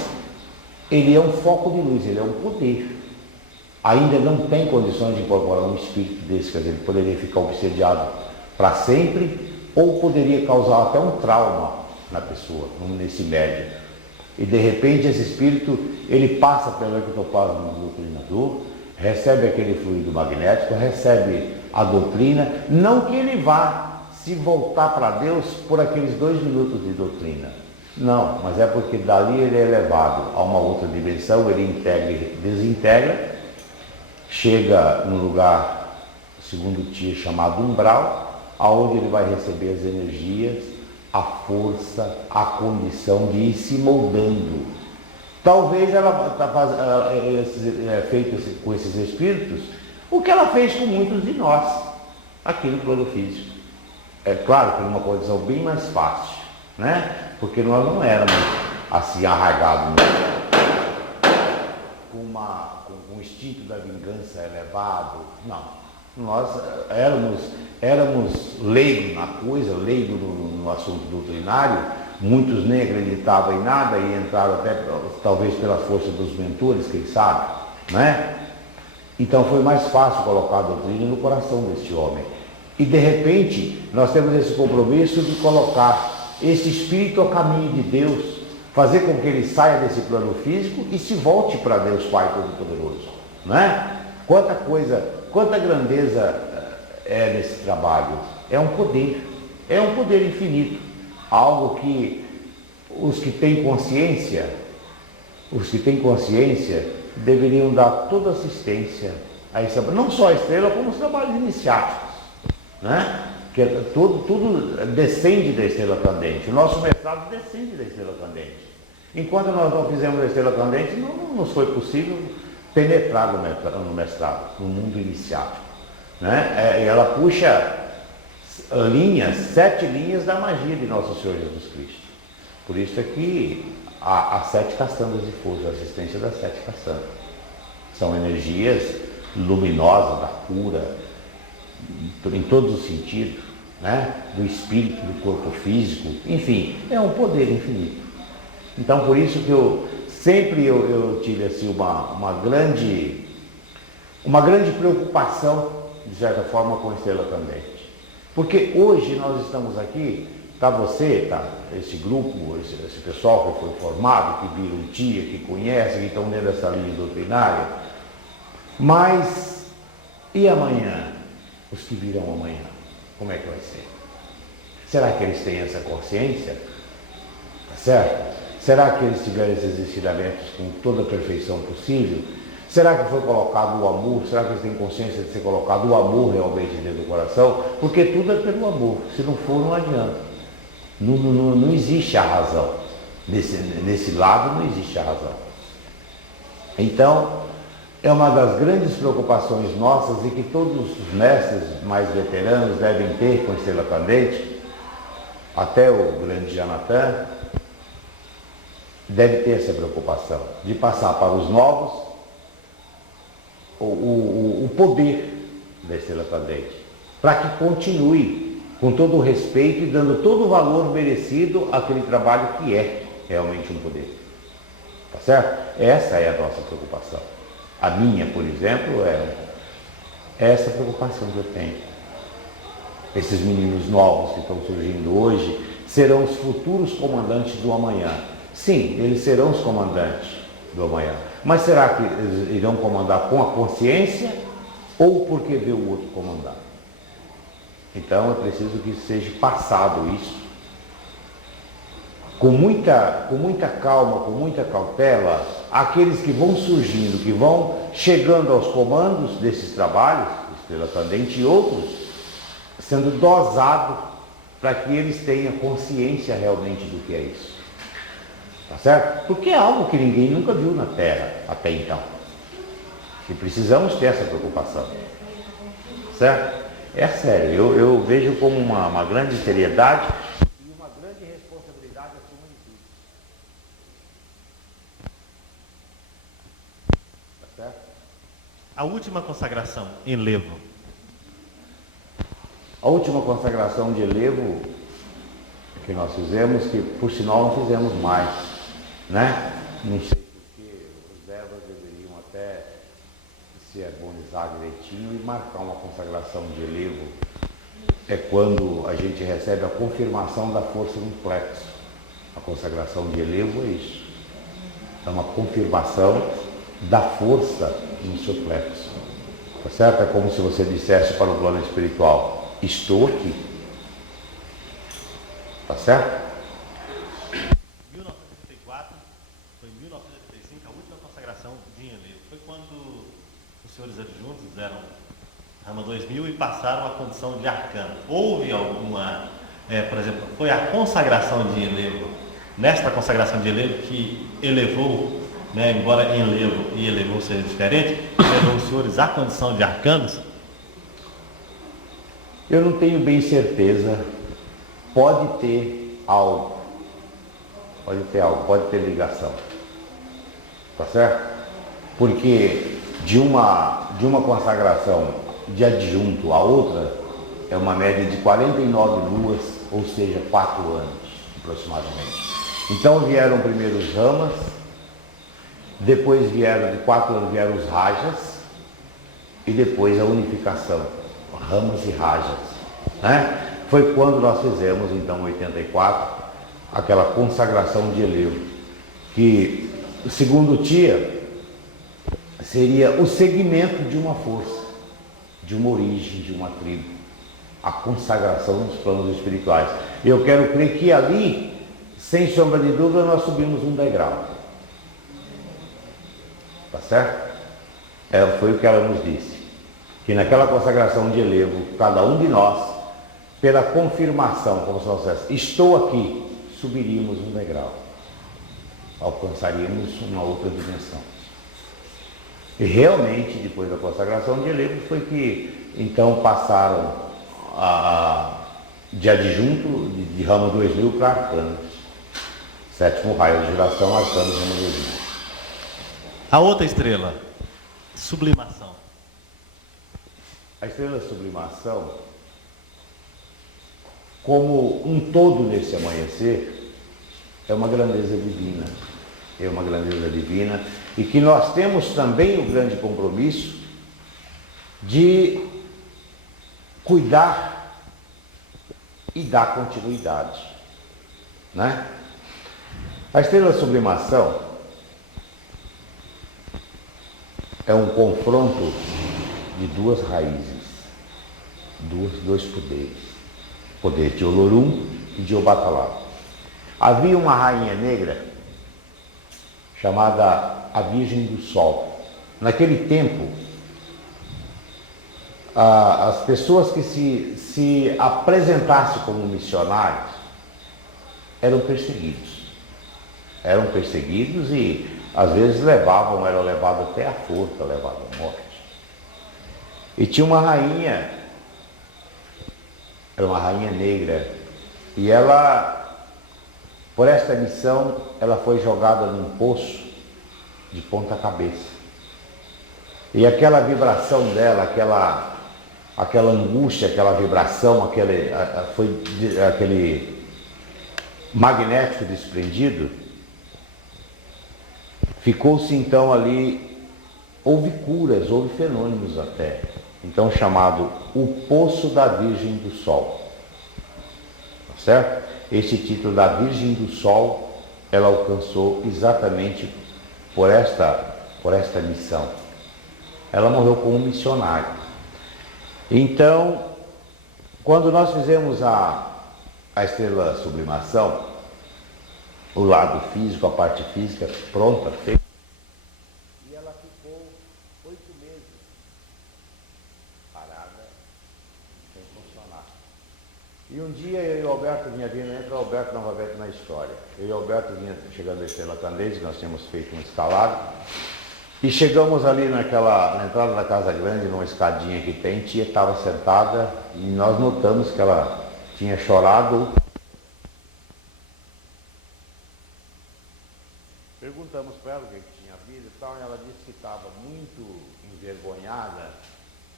ele é um foco de luz, ele é um poder. Ainda não tem condições de incorporar um espírito desse, quer dizer, ele poderia ficar obsediado para sempre, ou poderia causar até um trauma na pessoa, nesse médio. E de repente esse espírito, ele passa pelo ectoplasma do doutrinador, recebe aquele fluido magnético, recebe a doutrina, não que ele vá se voltar para Deus por aqueles 2 minutos de doutrina, não, mas é porque dali ele é levado a uma outra dimensão, ele integra e desintegra, chega no lugar, segundo o Tia, chamado umbral, aonde ele vai receber as energias, a força, a condição de ir se moldando. Talvez ela feito com esses espíritos o que ela fez com muitos de nós, aqui no plano físico. É claro que numa condição bem mais fácil, né? Porque nós não éramos assim arraigados, com o instinto da vingança elevado, não. Nós éramos leigos na coisa, leigos no assunto doutrinário, muitos nem acreditavam em nada e entraram até talvez pela força dos mentores, quem sabe, né? Então foi mais fácil colocar a doutrina no coração deste homem. E de repente nós temos esse compromisso de colocar esse espírito ao caminho de Deus, fazer com que ele saia desse plano físico e se volte para Deus Pai Todo-Poderoso, né? Quanta coisa, quanta grandeza é nesse trabalho. É um poder infinito, algo que os que têm consciência deveriam dar toda assistência a esse trabalho, não só a estrela, como os trabalhos iniciáticos, né? Que tudo descende da estrela candente, o nosso mestrado descende da estrela candente. Enquanto nós não fizemos a estrela candente, não nos foi possível penetrar no mestrado, no mundo iniciático, né? Ela puxa 7 linhas da magia de Nosso Senhor Jesus Cristo. Por isso é que há 7 castandas de força, a assistência das 7 castandas. São energias luminosas da cura, em todos os sentidos, né? Do espírito, do corpo físico, enfim, é um poder infinito. Então, por isso que eu tive assim, uma grande preocupação, de certa forma, com a estrela candente. Porque hoje nós estamos aqui, esse grupo, esse pessoal que foi formado, que viram Tia, que conhece, que estão dentro dessa linha doutrinária, mas e amanhã? Os que virão amanhã, como é que vai ser? Será que eles têm essa consciência? Tá certo? Será que eles tiveram esses ensinamentos com toda a perfeição possível? Será que foi colocado o amor? Será que eles têm consciência de ser colocado o amor realmente dentro do coração? Porque tudo é pelo amor. Se não for, não adianta. Não existe a razão. Nesse lado não existe a razão. Então, é uma das grandes preocupações nossas e que todos os mestres mais veteranos devem ter com a estrela candente, até o grande Janatan, deve ter essa preocupação de passar para os novos o poder da estrela candente, para que continue com todo o respeito e dando todo o valor merecido àquele trabalho que é realmente um poder. Tá certo? Essa é a nossa preocupação. A minha, por exemplo, é essa preocupação que eu tenho. Esses meninos novos que estão surgindo hoje serão os futuros comandantes do amanhã. Sim, eles serão os comandantes do amanhã. Mas será que eles irão comandar com a consciência ou porque vê o outro comandar? Então é preciso que seja passado isso com muita calma, com muita cautela, aqueles que vão surgindo, que vão chegando aos comandos desses trabalhos, Estrela Cadente e outros, sendo dosado para que eles tenham consciência realmente do que é isso. Tá certo? Porque é algo que ninguém nunca viu na Terra até então. E precisamos ter essa preocupação. Certo? É sério, eu vejo como uma grande seriedade e uma grande responsabilidade acima de tudo. Tá certo? A última consagração em Levo. A última consagração de elevo que nós fizemos, que por sinal não fizemos mais, né? Não sei porque os devas deveriam até se harmonizar direitinho e marcar uma consagração de elevo. É quando a gente recebe a confirmação da força no plexo. A consagração de elevo é isso. É uma confirmação da força no seu plexo. Tá certo? É como se você dissesse para o plano espiritual: estou aqui. Tá certo? 1984, foi em 1985 a última consagração de elevo. Foi quando os senhores adjuntos fizeram Rama 2000 e passaram a condição de arcano. Houve alguma, por exemplo, foi a consagração de elevo, nesta consagração de elevo que elevou, né, embora em elevo e elevou seja diferente, levou os senhores à condição de arcanos? Eu não tenho bem certeza. Pode ter algo. Pode ter ligação. Tá certo? Porque de uma consagração de adjunto a outra é uma média de 49 luas, ou seja, 4 anos aproximadamente. Então vieram primeiro os ramas, depois vieram, de 4 anos vieram os rajas e depois a unificação, ramas e rajas, né? Foi quando nós fizemos, então, em 84, aquela consagração de elevo, que, segundo o Tia, seria o segmento de uma força, de uma origem, de uma tribo, a consagração nos planos espirituais. Eu quero crer que ali, sem sombra de dúvida, nós subimos um degrau. Tá certo? Foi o que ela nos disse, que naquela consagração de elevo, cada um de nós, pela confirmação, como se nós dissesse, estou aqui, subiríamos um degrau, alcançaríamos uma outra dimensão. E realmente, depois da consagração de elevo, foi que então passaram de adjunto, de ramo 2000 para arcanos. 7º raio de geração, arcanos ramo 2000. A outra estrela, sublimação. A estrela sublimação, como um todo nesse amanhecer, é uma grandeza divina. É uma grandeza divina e que nós temos também o grande compromisso de cuidar e dar continuidade, né? A estrela sublimação é um confronto de duas raízes, dois poderes, o poder de Olorum e de Obatalá. Havia uma rainha negra chamada a Virgem do Sol. Naquele tempo, as pessoas que se apresentassem como missionários eram perseguidos. Eram perseguidos e às vezes eram levados até a forca, levados à morte. E tinha uma rainha, era uma rainha negra, e ela, por esta missão, ela foi jogada num poço de ponta cabeça. E aquela vibração dela, aquela angústia, aquela vibração, aquele magnético desprendido, ficou-se então ali, houve curas, houve fenômenos até, então chamado o Poço da Virgem do Sol, tá certo? Esse título da Virgem do Sol, ela alcançou exatamente por esta missão. Ela morreu como missionária. Então, quando nós fizemos a estrela sublimação, o lado físico, a parte física pronta, feita, e ela ficou 8 meses parada, sem funcionar. E um dia eu e o Alberto vinha vindo, entra o Alberto novamente na história. Eu e o Alberto vinha chegando a Estrela Candeias, nós tínhamos feito um escalado, e chegamos ali na entrada da casa grande, numa escadinha que tem, tia estava sentada e nós notamos que ela tinha chorado. Perguntamos para ela o que tinha havido e tal, e ela disse que estava muito envergonhada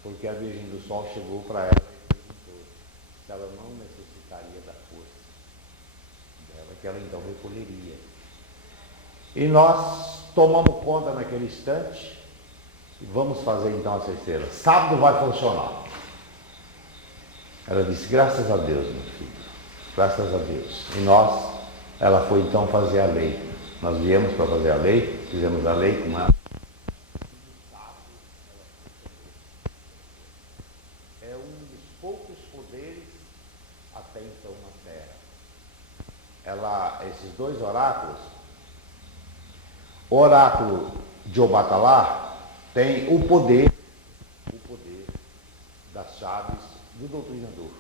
porque a Virgem do Sol chegou para ela e perguntou se ela não necessitaria da força dela, que ela então recolheria. E nós tomamos conta naquele instante e vamos fazer então essa estrela. Sábado vai funcionar. Ela disse, graças a Deus, meu filho, graças a Deus. E ela foi então fazer a lei. Nós viemos para fazer a lei, fizemos a lei com ela. É um dos poucos poderes até então na Terra. Esses dois oráculos, o oráculo de Obatalá tem o poder das chaves do doutrinador,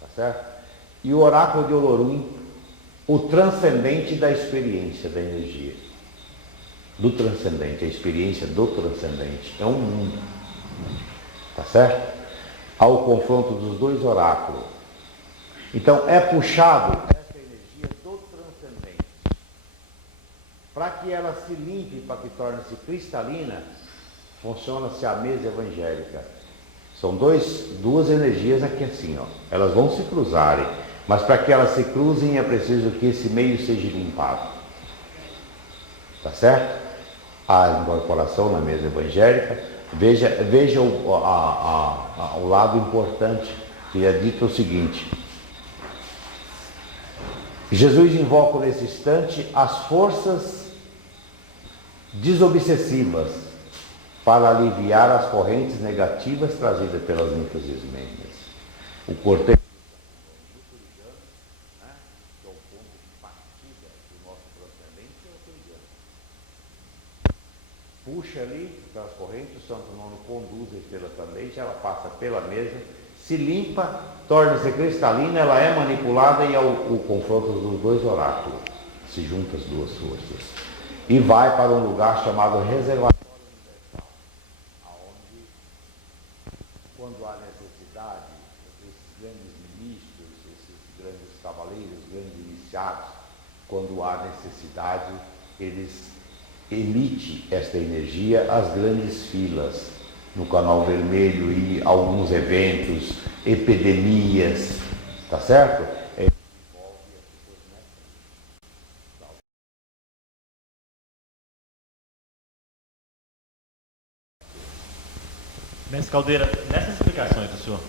tá certo? E o oráculo de Olorum, o transcendente da experiência, da energia. Do transcendente, a experiência do transcendente. É um mundo. Tá certo? Ao confronto dos dois oráculos. Então é puxado essa energia do transcendente. Para que ela se limpe, para que torne-se cristalina, funciona-se a mesa evangélica. São duas energias aqui assim, ó. Elas vão se cruzarem. Mas para que elas se cruzem é preciso que esse meio seja limpado. Tá certo? A incorporação na mesa evangélica. Veja o lado importante, que é dito o seguinte. Jesus invoca nesse instante as forças desobsessivas para aliviar as correntes negativas trazidas pelas ninfas ismênias. O cortejo puxa ali pelas correntes, o Santo Nono conduz a estrela também, ela passa pela mesa, se limpa, torna-se cristalina, ela é manipulada e o confronto dos dois oráculos, se juntam as duas forças. E vai para um lugar chamado Reservatório Universal, onde, quando há necessidade, esses grandes ministros, esses grandes cavaleiros, grandes iniciados, quando há necessidade, eles emite esta energia às grandes filas, no Canal Vermelho e alguns eventos, epidemias, tá certo? Mestre Caldeira, nessas explicações do senhor,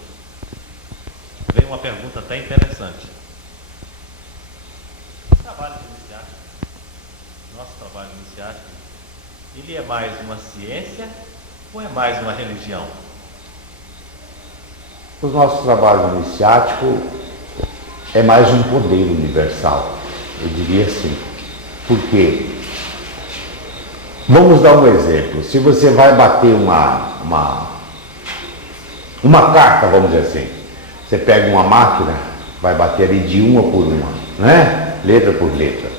veio uma pergunta até interessante. O trabalho iniciático, nosso trabalho iniciático, ele é mais uma ciência ou é mais uma religião? O nosso trabalho iniciático é mais um poder universal, eu diria assim. Por quê? Vamos dar um exemplo. Se você vai bater uma carta, vamos dizer assim, você pega uma máquina, vai bater ali de uma por uma, né? Letra por letra.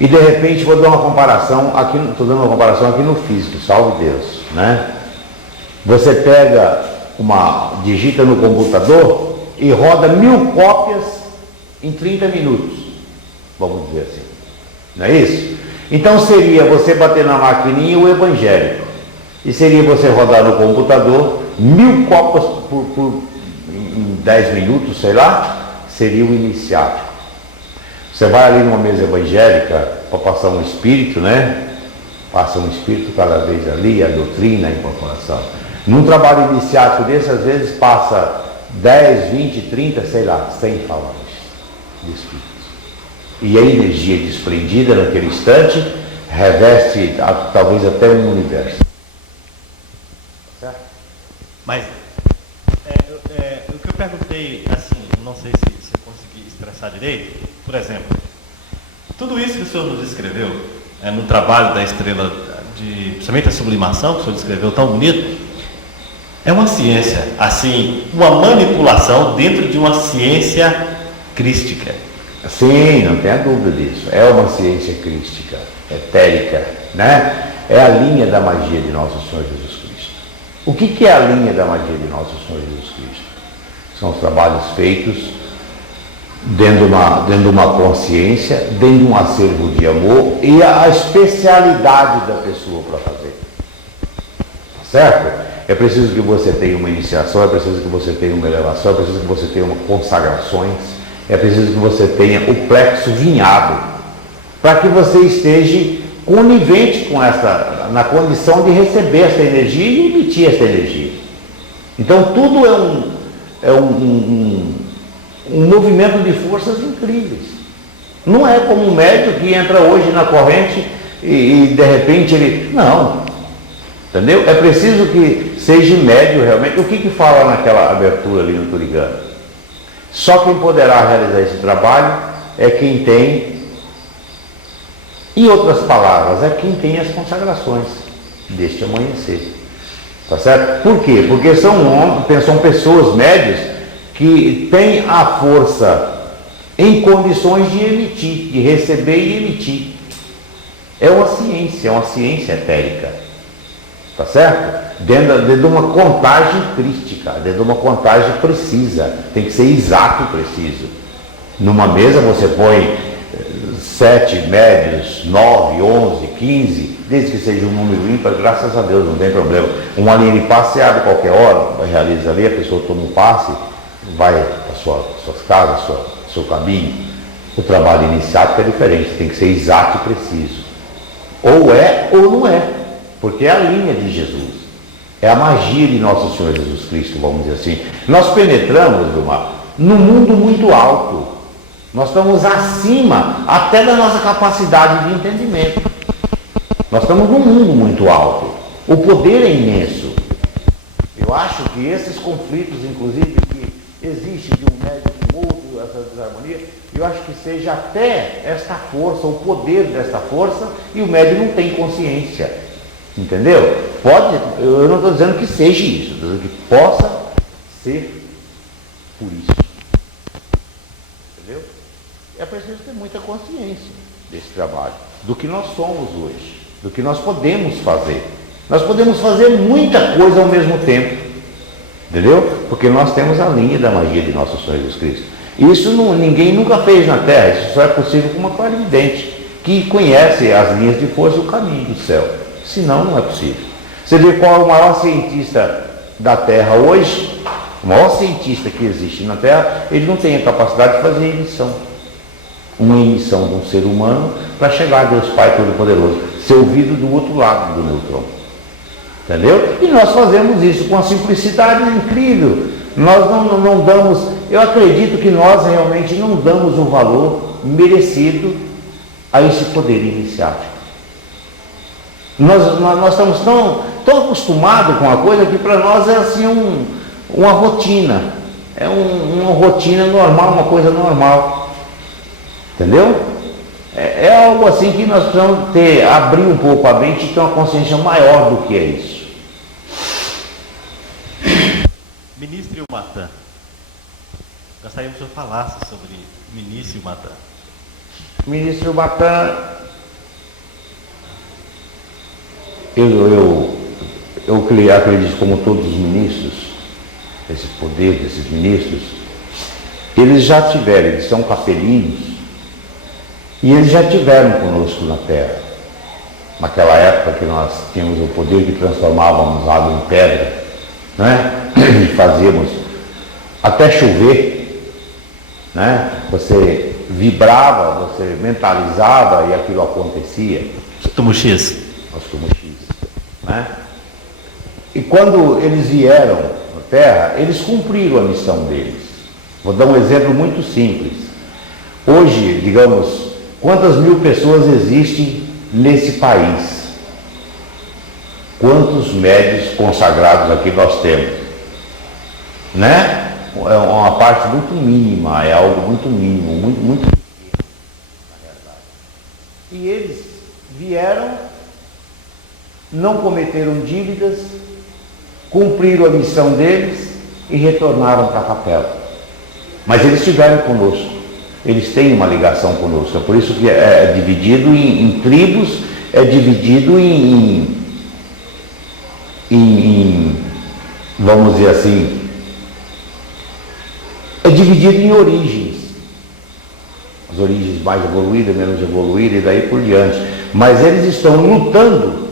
E de repente vou dar uma comparação, estou dando uma comparação aqui no físico, salve Deus, né? Você pega digita no computador e roda 1000 cópias em 30 minutos, vamos dizer assim, não é isso? Então seria você bater na maquininha o evangélico, E seria você rodar no computador 1000 copas em 10 minutos, sei lá, seria o iniciático. Você vai ali numa mesa evangélica para passar um espírito, né? Passa um espírito cada vez ali, a doutrina, a incorporação. Num trabalho iniciático desse, às vezes passa 10, 20, 30, sei lá, 100 falanges de espíritos. E a energia desprendida naquele instante reveste talvez até um universo. Certo? Mas o que eu perguntei, assim, não sei se você conseguiu expressar direito, por exemplo, tudo isso que o senhor nos escreveu no trabalho da estrela, principalmente a sublimação, que o senhor descreveu tão bonito, é uma ciência, assim, uma manipulação dentro de uma ciência crística. Sim, não tenha dúvida disso. É uma ciência crística, etérica, né? É a linha da magia de Nosso Senhor Jesus Cristo. O que é a linha da magia de Nosso Senhor Jesus Cristo? São os trabalhos feitos dentro de uma consciência, dentro de um acervo de amor e a especialidade da pessoa para fazer. Tá certo? É preciso que você tenha uma iniciação, é preciso que você tenha uma elevação, é preciso que você tenha consagrações, é preciso que você tenha o plexo vinhado, para que você esteja conivente com na condição de receber essa energia e emitir essa energia. Então tudo é um movimento de forças incríveis. Não é como um médico que entra hoje na corrente e de repente ele... Não. Entendeu? É preciso que seja médio realmente. O que fala naquela abertura ali no Turigano? Só quem poderá realizar esse trabalho é quem tem, em outras palavras, é quem tem as consagrações deste amanhecer. Tá certo? Por quê? Porque são pessoas médias que têm a força em condições de emitir, de receber e emitir. É uma ciência etérica. Tá certo? Dentro de uma contagem crística, dentro de uma contagem precisa, tem que ser exato e preciso. Numa mesa você põe 7 médios, 9, 11, 15, desde que seja um número ímpar, graças a Deus, não tem problema. Uma linha de passe você abre qualquer hora, realiza ali, a pessoa toma um passe, vai para suas casas, seu caminho. O trabalho iniciático é diferente, tem que ser exato e preciso. Ou é ou não é. Porque é a linha de Jesus, é a magia de Nosso Senhor Jesus Cristo, vamos dizer assim. Nós penetramos, Vilmar, num mundo muito alto. Nós estamos acima até da nossa capacidade de entendimento. Nós estamos num mundo muito alto. O poder é imenso. Eu acho que esses conflitos, inclusive, que existem de um médico com outro, essa desarmonia, eu acho que seja até esta força, o poder desta força, e o médico não tem consciência. Entendeu? Eu não estou dizendo que seja isso, estou dizendo que possa ser por isso. Entendeu? É preciso ter muita consciência desse trabalho, do que nós somos hoje, do que nós podemos fazer. Nós podemos fazer muita coisa ao mesmo tempo. Entendeu? Porque nós temos a linha da magia de Nosso Senhor Jesus Cristo. Isso ninguém nunca fez na Terra, isso só é possível com uma clarividente, que conhece as linhas de força e o caminho do céu. Senão, não é possível. Você vê qual é o maior cientista da Terra hoje? O maior cientista que existe na Terra, ele não tem a capacidade de fazer emissão. Uma emissão de um ser humano para chegar a Deus Pai Todo-Poderoso, ser ouvido do outro lado do neutrão. Entendeu? E nós fazemos isso com uma simplicidade incrível. Nós não damos, eu acredito que nós realmente não damos o valor merecido a esse poder iniciático. Nós estamos tão acostumados com a coisa que para nós é assim uma rotina. É uma rotina normal, uma coisa normal. Entendeu? É algo assim que nós precisamos abrir um pouco a mente e ter uma consciência maior do que é isso. Ministro Ilmatan. Gostaríamos que o senhor falasse sobre Ministro Ilmatan. Ministro Ilmatan, eu acredito, como todos os ministros, esse poder desses ministros, eles já tiveram, eles são capelinos, e eles já tiveram conosco na Terra. naquela época que nós tínhamos o poder que transformávamos água em pedra, né? E fazíamos até chover, né? Você vibrava, você mentalizava e aquilo acontecia. Tumo X. Nós somos X, né? E quando eles vieram na Terra, eles cumpriram a missão deles. Vou dar um exemplo muito simples. Hoje, digamos, quantas mil pessoas existem nesse país? Quantos médios consagrados aqui nós temos? Né? É uma parte muito mínima, é algo muito mínimo, muito pequeno, na realidade. E eles vieram, não cometeram dívidas, cumpriram a missão deles e retornaram para a capela. Mas eles estiveram conosco, eles têm uma ligação conosco, é por isso que é dividido em tribos, é dividido vamos dizer assim, é dividido em origens. As origens mais evoluídas, menos evoluídas e daí por diante. Mas eles estão lutando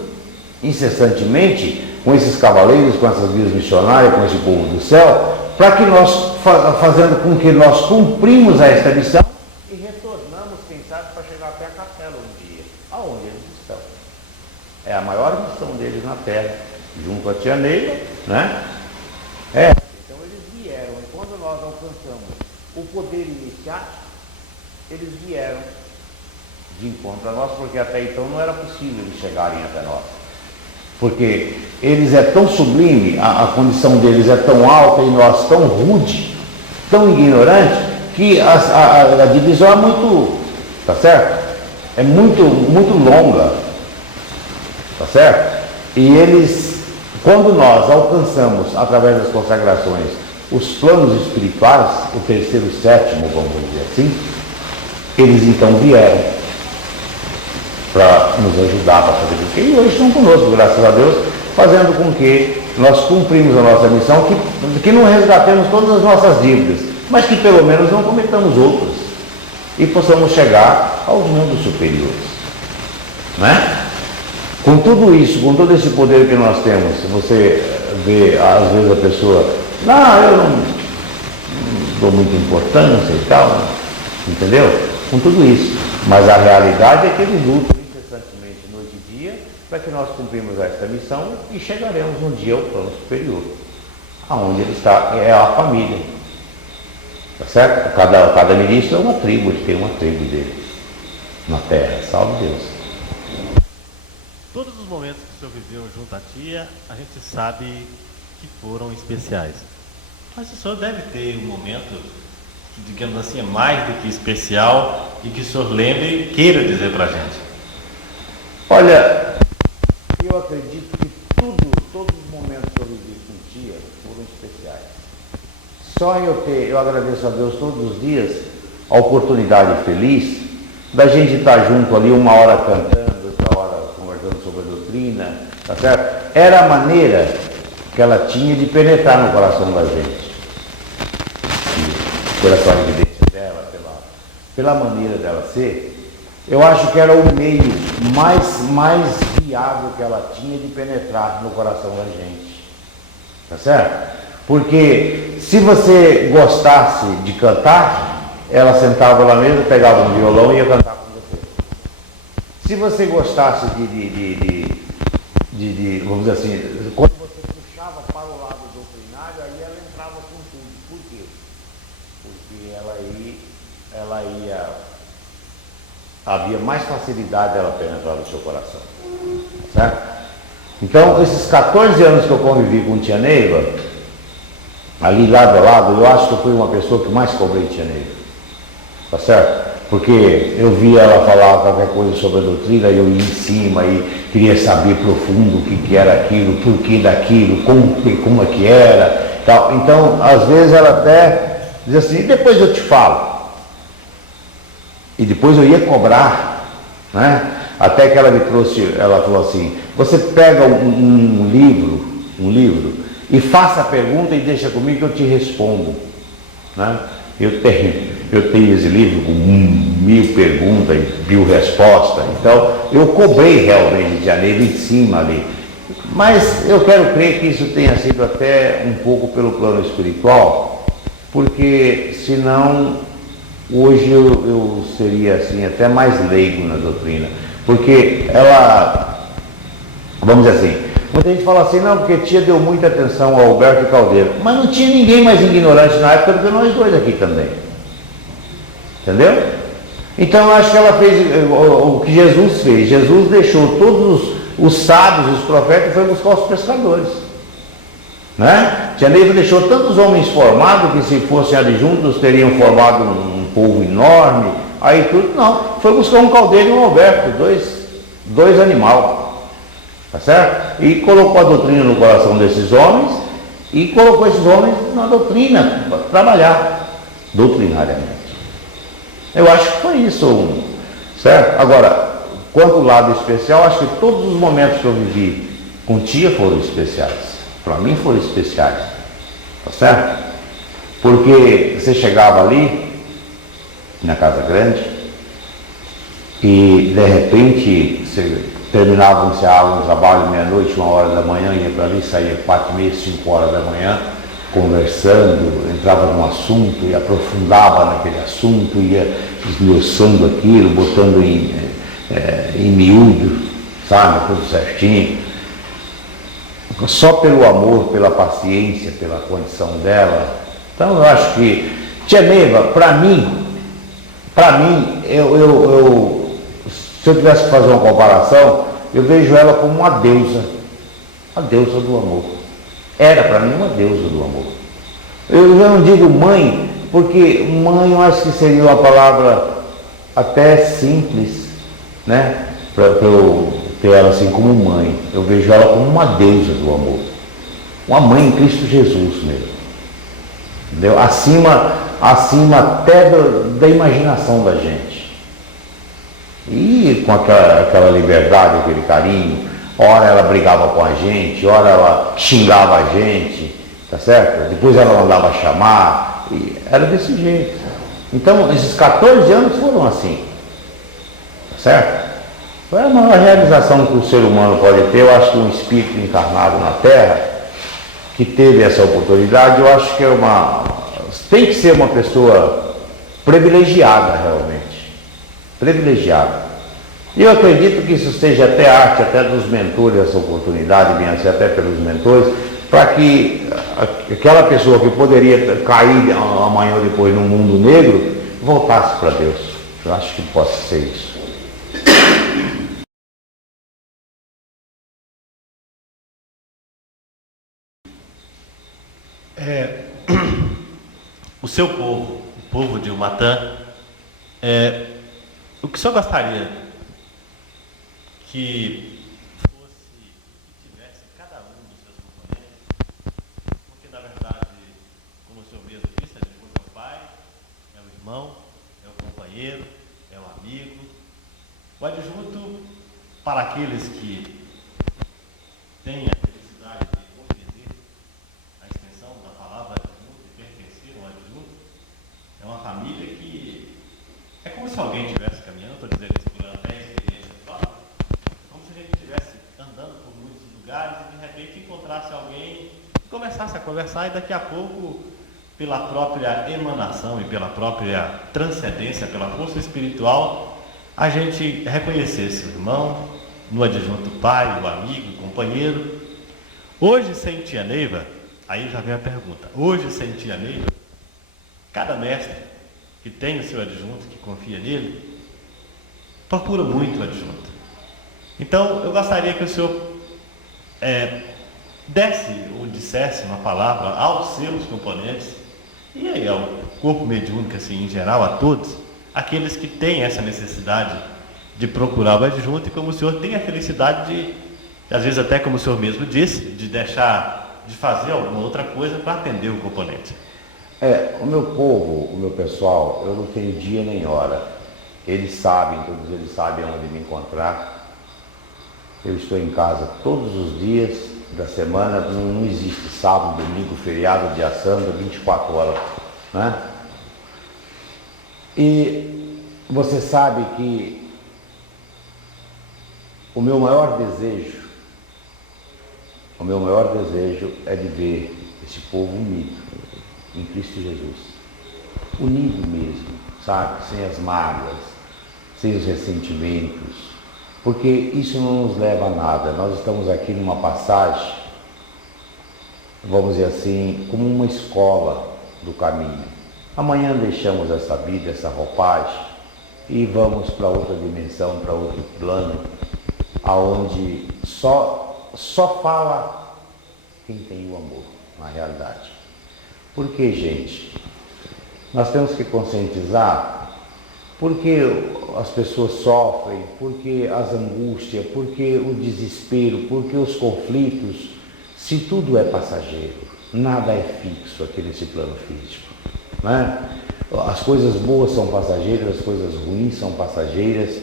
incessantemente com esses cavaleiros, com essas vias missionárias, com esse povo do céu, para que nós, fazendo com que nós cumprimos esta missão e retornamos, quem sabe, para chegar até a capela um dia, aonde eles estão. É a maior missão deles na Terra, junto a Tia Neila, né? Então eles vieram, e quando nós alcançamos o poder iniciático, eles vieram de encontro a nós, porque até então não era possível eles chegarem até nós. Porque eles é tão sublime, a condição deles é tão alta e nós tão rude, tão ignorante, que a divisão é muito, tá certo? É muito longa, tá certo? E eles, quando nós alcançamos, através das consagrações, os planos espirituais, o terceiro e o sétimo, vamos dizer assim, eles então vieram para nos ajudar para fazer o que e hoje estão conosco, graças a Deus, fazendo com que nós cumprimos a nossa missão, que não resgatemos todas as nossas dívidas, mas que pelo menos não cometamos outras e possamos chegar aos mundos superiores, né? Com tudo isso, com todo esse poder que nós temos, você vê às vezes a pessoa, eu não dou muita importância e tal, entendeu? Com tudo isso, mas a realidade é que eles lutam incessantemente noite e dia para que nós cumprimos esta missão e chegaremos um dia ao plano superior, aonde ele está, é a família, tá certo? Cada ministro é uma tribo, ele tem uma tribo dele na terra, salve Deus. Todos os momentos que o senhor viveu junto à tia, a gente sabe que foram especiais. Mas o senhor deve ter um momento que, digamos assim, é mais do que especial e que o senhor lembre e queira dizer para a gente. Olha, eu acredito que todos os momentos que eu vivi com tia foram especiais. Só eu agradeço a Deus todos os dias a oportunidade feliz da gente estar junto ali, uma hora cantando, outra hora conversando sobre a doutrina, tá certo? Era a maneira que ela tinha de penetrar no coração da gente. Pela sua evidência dela, pela maneira dela ser, eu acho que era o meio mais viável que ela tinha de penetrar no coração da gente. Tá certo? Porque se você gostasse de cantar, ela sentava lá mesmo, pegava um violão e ia cantar com você. Se você gostasse vamos dizer assim, quando você puxava para o lado doutrinário, aí ela entrava com tudo. Por quê? Porque havia mais facilidade dela penetrar no seu coração, certo? Então, esses 14 anos que eu convivi com tia Neiva, ali lado a lado, eu acho que eu fui uma pessoa que mais cobrei tia Neiva, tá certo? Porque eu via ela falar qualquer coisa sobre a doutrina, e eu ia em cima e queria saber profundo o que era aquilo, por que daquilo, como é que era, tal. Então, às vezes ela até dizia assim, depois eu te falo. E depois eu ia cobrar, né? Até que ela me trouxe, ela falou assim, você pega um livro, e faça a pergunta e deixa comigo que eu te respondo, né? Eu tenho esse livro com 1000 perguntas e 1000 respostas. Então, eu cobrei realmente de janeiro em cima ali. Mas eu quero crer que isso tenha sido até um pouco pelo plano espiritual, porque senão hoje eu seria assim até mais leigo na doutrina. Porque ela, vamos dizer assim, muita gente fala assim, não, porque tia deu muita atenção ao Alberto Caldeiro. Mas não tinha ninguém mais ignorante na época do que nós dois aqui também. Entendeu? Então eu acho que ela fez o que Jesus fez. Jesus deixou todos os sábios, os profetas, e foi buscar os pescadores. Né? Tia Neiva deixou tantos homens formados que se fossem adjuntos teriam formado um povo enorme. Aí tudo, não. Foi buscar um Caldeiro e um Alberto, dois animais. Tá certo? E colocou a doutrina no coração desses homens e colocou esses homens na doutrina, para trabalhar doutrinariamente. Eu acho que foi isso, certo? Agora, quanto ao lado especial, acho que todos os momentos que eu vivi com tia foram especiais. Para mim foram especiais. Tá certo? Porque você chegava ali, na casa grande, e de repente você terminava-se a aula, um trabalho, meia-noite, 1h da manhã, ia para ali, saía 4h30, 5h da manhã, conversando, entrava num assunto e aprofundava naquele assunto, ia esmiuçando aquilo, botando em miúdo, sabe, tudo certinho. Só pelo amor, pela paciência, pela condição dela. Então eu acho que tia Neiva, para mim, se eu tivesse que fazer uma comparação, eu vejo ela como uma deusa do amor. Era para mim uma deusa do amor. Eu já não digo mãe, porque mãe eu acho que seria uma palavra até simples, né? Para eu ter ela assim como mãe. Eu vejo ela como uma deusa do amor. Uma mãe em Cristo Jesus mesmo. Entendeu? Acima até da imaginação da gente. E com aquela liberdade, aquele carinho, ora ela brigava com a gente, ora ela xingava a gente, tá certo? Depois ela mandava chamar, e era desse jeito. Então, esses 14 anos foram assim, tá certo? Foi a maior realização que o ser humano pode ter. Eu acho que um espírito encarnado na Terra, que teve essa oportunidade, eu acho que tem que ser uma pessoa privilegiada realmente. Privilegiado. E eu acredito que isso seja até arte, até dos mentores, essa oportunidade, venha ser até pelos mentores, para que aquela pessoa que poderia cair amanhã ou depois no mundo negro, voltasse para Deus. Eu acho que possa ser isso. O seu povo, o povo de Umatã, o que o senhor gostaria que tivesse cada um dos seus componentes? Porque, na verdade, como o senhor mesmo disse, depois é o pai, é o irmão, é o companheiro, é o amigo. O adjunto, para aqueles que têm a felicidade de compreender a extensão da palavra adjunto e pertencer ao adjunto, é uma família que é como se alguém estivesse caminhando, estou dizendo isso por até experiência própria, como se a gente estivesse andando por muitos lugares e de repente encontrasse alguém e começasse a conversar e daqui a pouco, pela própria emanação e pela própria transcendência, pela força espiritual, a gente reconhecesse o irmão, no adjunto o pai, o amigo, o companheiro. Hoje, sem tia Neiva, aí já vem a pergunta, hoje sem tia Neiva, cada mestre que tem o seu adjunto, que confia nele, procura muito o adjunto. Então, eu gostaria que o senhor desse ou dissesse uma palavra aos seus componentes, e aí ao corpo mediúnico, assim, em geral, a todos, aqueles que têm essa necessidade de procurar o adjunto, e como o senhor tem a felicidade de, às vezes até como o senhor mesmo disse, de fazer alguma outra coisa para atender o componente. O meu povo, o meu pessoal, eu não tenho dia nem hora. Eles sabem, todos eles sabem onde me encontrar. Eu estou em casa todos os dias da semana, não existe sábado, domingo, feriado, dia santo, 24 horas, né? E você sabe que o meu maior desejo é de ver esse povo unido em Cristo Jesus. Unido mesmo, sabe? Sem as mágoas, sem os ressentimentos, porque isso não nos leva a nada. Nós estamos aqui numa passagem, vamos dizer assim, como uma escola do caminho. Amanhã deixamos essa vida, essa roupagem e vamos para outra dimensão, para outro plano, aonde só fala quem tem o amor, na realidade. Por que, gente? Nós temos que conscientizar porque as pessoas sofrem, porque as angústias, porque o desespero, porque os conflitos, se tudo é passageiro, nada é fixo aqui nesse plano físico, né? As coisas boas são passageiras, as coisas ruins são passageiras,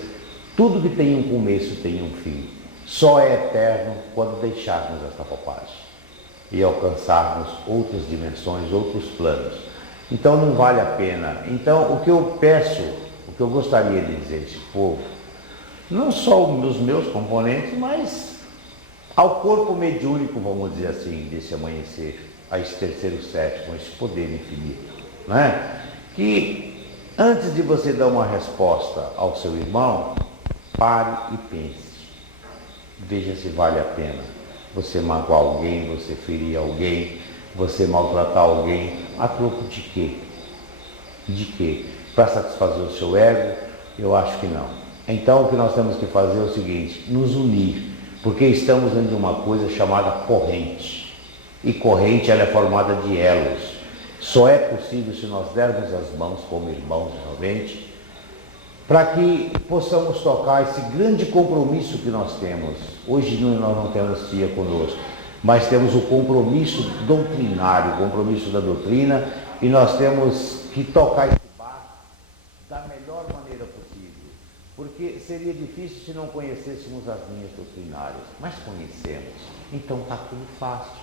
tudo que tem um começo tem um fim. Só é eterno quando deixarmos essa roupagem e alcançarmos outras dimensões, outros planos. Então não vale a pena. Então o que eu peço, o que eu gostaria de dizer a esse povo, não só os meus componentes, mas ao corpo mediúnico, vamos dizer assim, desse amanhecer, a esse terceiro sétimo, esse poder infinito, né? Que antes de você dar uma resposta ao seu irmão, pare e pense. Veja se vale a pena você magoar alguém, você ferir alguém, você maltratar alguém, a troco de quê? De quê? Para satisfazer o seu ego? Eu acho que não. Então o que nós temos que fazer é o seguinte, nos unir, porque estamos dentro de uma coisa chamada corrente. E corrente ela é formada de elos. Só é possível se nós dermos as mãos como irmãos realmente, para que possamos tocar esse grande compromisso que nós temos. Hoje nós não temos tia conosco, mas temos o compromisso doutrinário, o compromisso da doutrina, e nós temos que tocar esse barco da melhor maneira possível. Porque seria difícil se não conhecêssemos as linhas doutrinárias, mas conhecemos, então está tudo fácil.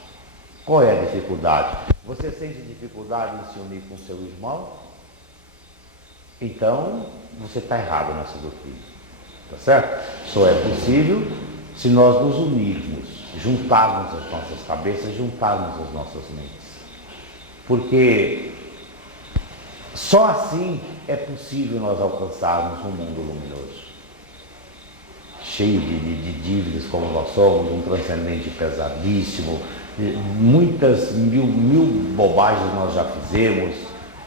Qual é a dificuldade? Você sente dificuldade em se unir com seu irmão? Então, você está errado nessa doutrina, tá certo? Só é possível se nós nos unirmos, juntarmos as nossas cabeças, juntarmos as nossas mentes. Porque só assim é possível nós alcançarmos um mundo luminoso. Cheio de dívidas como nós somos, um transcendente pesadíssimo, muitas mil bobagens nós já fizemos.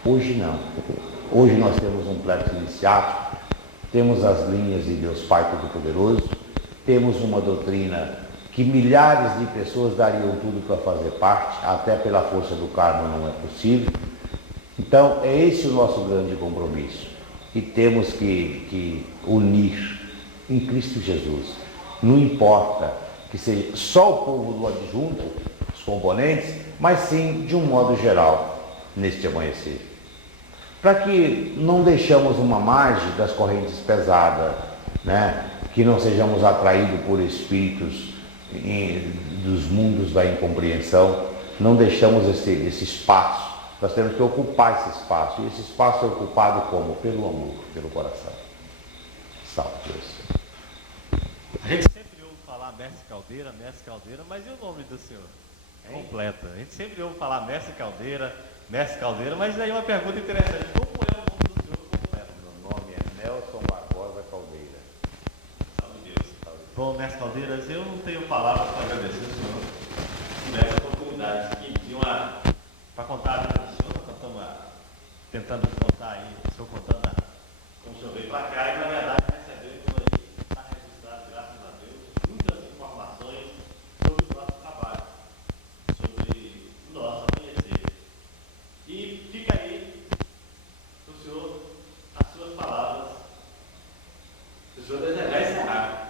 Hoje não. Hoje nós temos um plexo iniciático, temos as linhas de Deus Pai Todo-Poderoso, temos uma doutrina que milhares de pessoas dariam tudo para fazer parte, até pela força do karma não é possível. Então é esse o nosso grande compromisso, e temos que unir em Cristo Jesus. Não importa que seja só o povo do adjunto, os componentes, mas sim de um modo geral, neste amanhecer. Para que não deixemos uma margem das correntes pesadas, né? Que não sejamos atraídos por espíritos dos mundos da incompreensão, não deixamos esse espaço. Nós temos que ocupar esse espaço, e esse espaço é ocupado como? Pelo amor, pelo coração. Salve Deus. A gente sempre ouve falar Mestre Caldeira, mas e o nome do senhor? Completa. A gente sempre ouve falar Mestre Caldeira, mas aí uma pergunta interessante, como é o nome do senhor completo? Meu nome é Nelson Barbosa Caldeira. Salve Deus. Bom, Mestre Caldeiras, eu não tenho palavras para agradecer o senhor por essa oportunidade para contar a vida do senhor. Nós estamos tentando contar aí, o senhor contando como o senhor veio para cá, e na verdade recebeu então aí, está registrado, graças a Deus, muitas informações sobre o nosso trabalho, sobre o nosso amanhecer. E fica aí para o senhor as suas palavras, se o senhor desejar encerrar.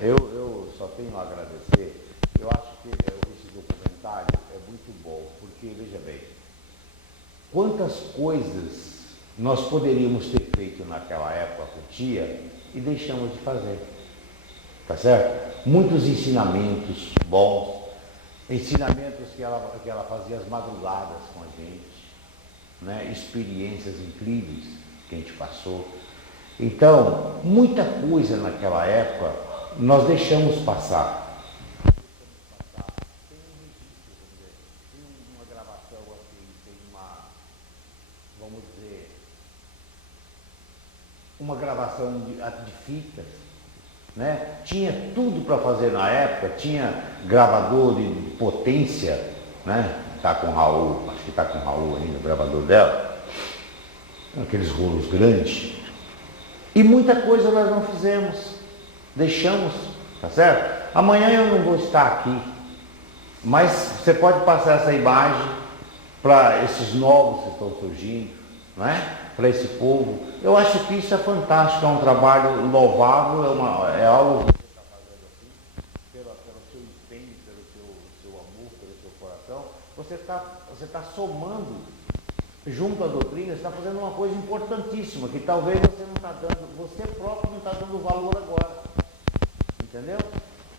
Eu só tenho a agradecer. Eu acho que esse documentário é muito bom, porque, veja bem, quantas coisas nós poderíamos ter feito naquela época com tia e deixamos de fazer, tá certo? Muitos ensinamentos bons, ensinamentos que ela fazia as madrugadas com a gente, né? Experiências incríveis. que a gente passou. Então, muita coisa naquela época nós deixamos passar. Tem uma gravação assim, tem vamos dizer, uma gravação de fitas, né? Tinha tudo para fazer na época, tinha gravador de potência, né? Tá com o Raul, acho que tá com o Raul ainda, o gravador dela, aqueles rolos grandes. E muita coisa nós não fizemos, deixamos, tá certo? Amanhã eu não vou estar aqui, mas você pode passar essa imagem para esses novos que estão surgindo, né? Para esse povo. Eu acho que isso é fantástico, é um trabalho louvável, é algo que você está fazendo assim, pelo seu empenho, pelo seu amor, pelo seu coração. Você tá somando junto à doutrina, você está fazendo uma coisa importantíssima, que talvez você não está dando, você próprio não está dando valor agora. Entendeu?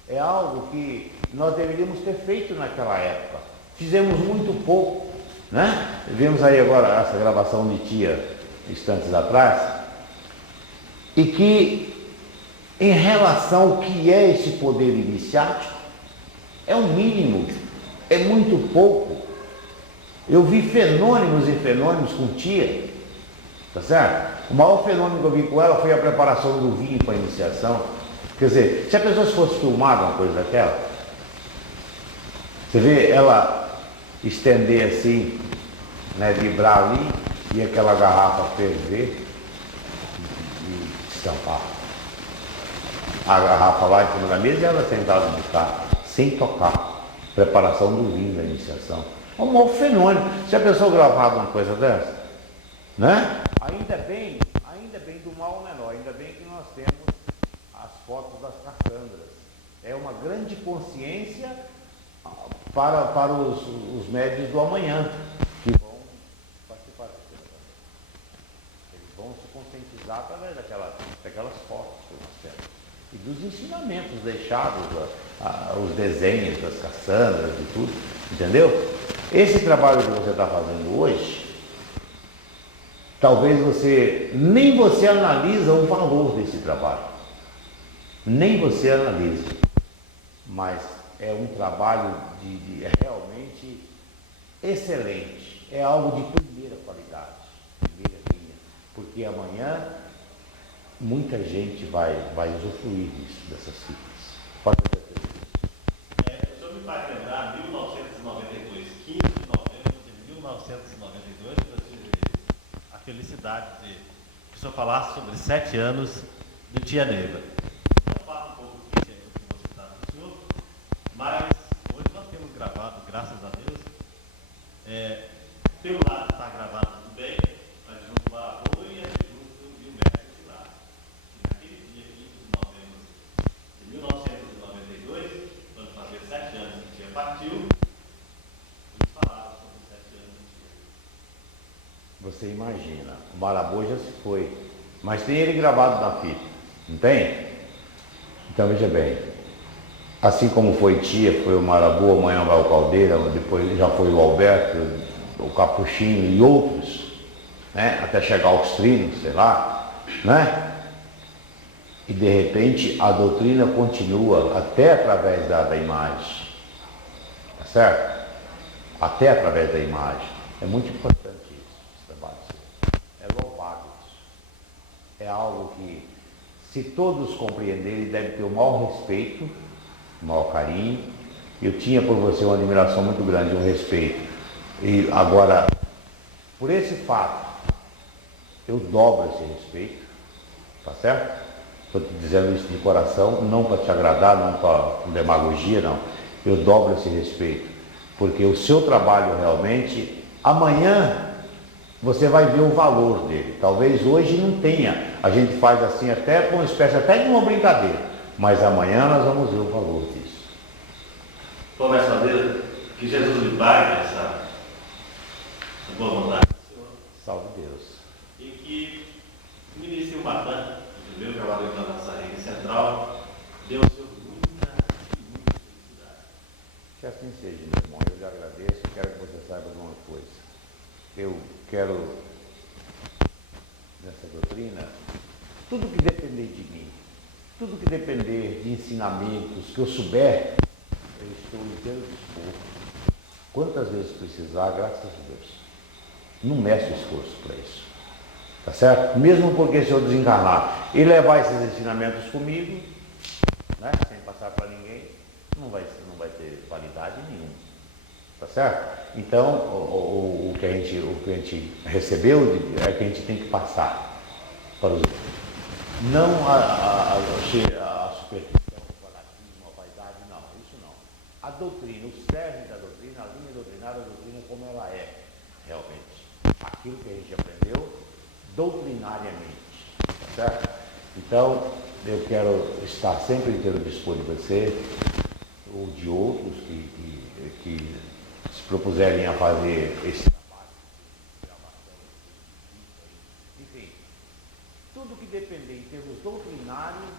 É algo que nós deveríamos ter feito naquela época. Fizemos muito pouco, né? Vimos aí agora essa gravação de tia instantes atrás, e que em relação ao que é esse poder iniciático, é o mínimo, é muito pouco. Eu vi fenômenos e fenômenos com tia, tá certo? O maior fenômeno que eu vi com ela foi a preparação do vinho para a iniciação. Quer dizer, se a pessoa fosse filmar uma coisa daquela, você vê ela estender assim, né, vibrar ali, e aquela garrafa ferver e estampar. A garrafa lá em cima da mesa e ela sentada no carro, sem tocar. Preparação do vinho da iniciação. É um mau fenômeno. Se a pessoa gravava uma coisa dessa, né? Ainda bem do mal menor, ainda bem que nós temos as fotos das cassandras. É uma grande consciência para os médios do amanhã, que vão participar daquilo. Eles vão se conscientizar através daquelas fotos que nós temos. E dos ensinamentos deixados, os desenhos das cassandras e tudo, entendeu? Esse trabalho que você está fazendo hoje, talvez nem você analisa o valor desse trabalho, nem você analisa, mas é um trabalho realmente excelente, é algo de primeira qualidade, primeira linha, porque amanhã muita gente vai usufruir dessas fitas. Pode ter certeza. O senhor me faz lembrar 1992, 15 de novembro de 1992, eu tive a felicidade de que o senhor falasse sobre 7 anos de Tia Neiva. Eu falo um pouco do que você está do senhor, mas hoje nós temos gravado, graças a Deus, pelo lado está gravado tudo bem, mas junto lá a Rua e o médico de lá. Naquele dia, 15 de novembro de 1992, quando fazia 7 anos que Tia partiu, eles falaram sobre os 7 anos de Tia. Você imagina, o Marabô já se foi, mas tem ele gravado na fita, não tem? Então veja bem, assim como foi Tia, foi o Marabô, amanhã vai o Caldeira, depois já foi o Alberto, o Capuchinho e outros, né? Até chegar aos trinos, sei lá, né? E de repente a doutrina continua até através da imagem, tá certo? Até através da imagem. É muito importante isso, esse trabalho. É louvável isso. É algo que, se todos compreenderem, deve ter o maior respeito, o maior carinho. Eu tinha por você uma admiração muito grande, um respeito. E agora, por esse fato, eu dobro esse respeito, tá certo? Estou te dizendo isso de coração, não para te agradar, não para demagogia, não. Eu dobro esse respeito, porque o seu trabalho realmente, amanhã você vai ver o valor dele. Talvez hoje não tenha, a gente faz assim até com uma espécie até de uma brincadeira, mas amanhã nós vamos ver o valor disso. Bom, mestre Madeira, que Jesus lhe pague essa boa vontade do Senhor. Salve Deus. E que o ministro Matan, o meu trabalho da nossa rede central, deu ao Senhor muita felicidade. Que assim seja, meu irmão. Eu lhe agradeço e quero que você saiba de uma coisa. Eu quero, nessa Tudo que depender de mim, tudo que depender de ensinamentos que eu souber, eu estou inteiro disposto. Quantas vezes precisar, graças a Deus. Não meço esforço para isso. Tá certo? Mesmo porque se eu desencarnar e levar esses ensinamentos comigo, né, sem passar para ninguém, não vai ter qualidade nenhuma. Tá certo? Então, o que a gente recebeu é que a gente tem que passar para os outros. Não a superstição, o fanatismo, a vaidade, não, isso não. A doutrina, o cerne da doutrina, a linha doutrinária, a doutrina como ela é, realmente. Aquilo que a gente aprendeu doutrinariamente, tá certo? Então, eu quero estar sempre inteiro dispor de você, ou de outros que se propuserem a fazer esse trabalho de gravação, enfim, tudo que depender em termos doutrinários,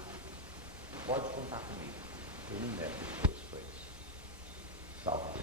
pode contar comigo. Eu não meto esforço para isso. Salve.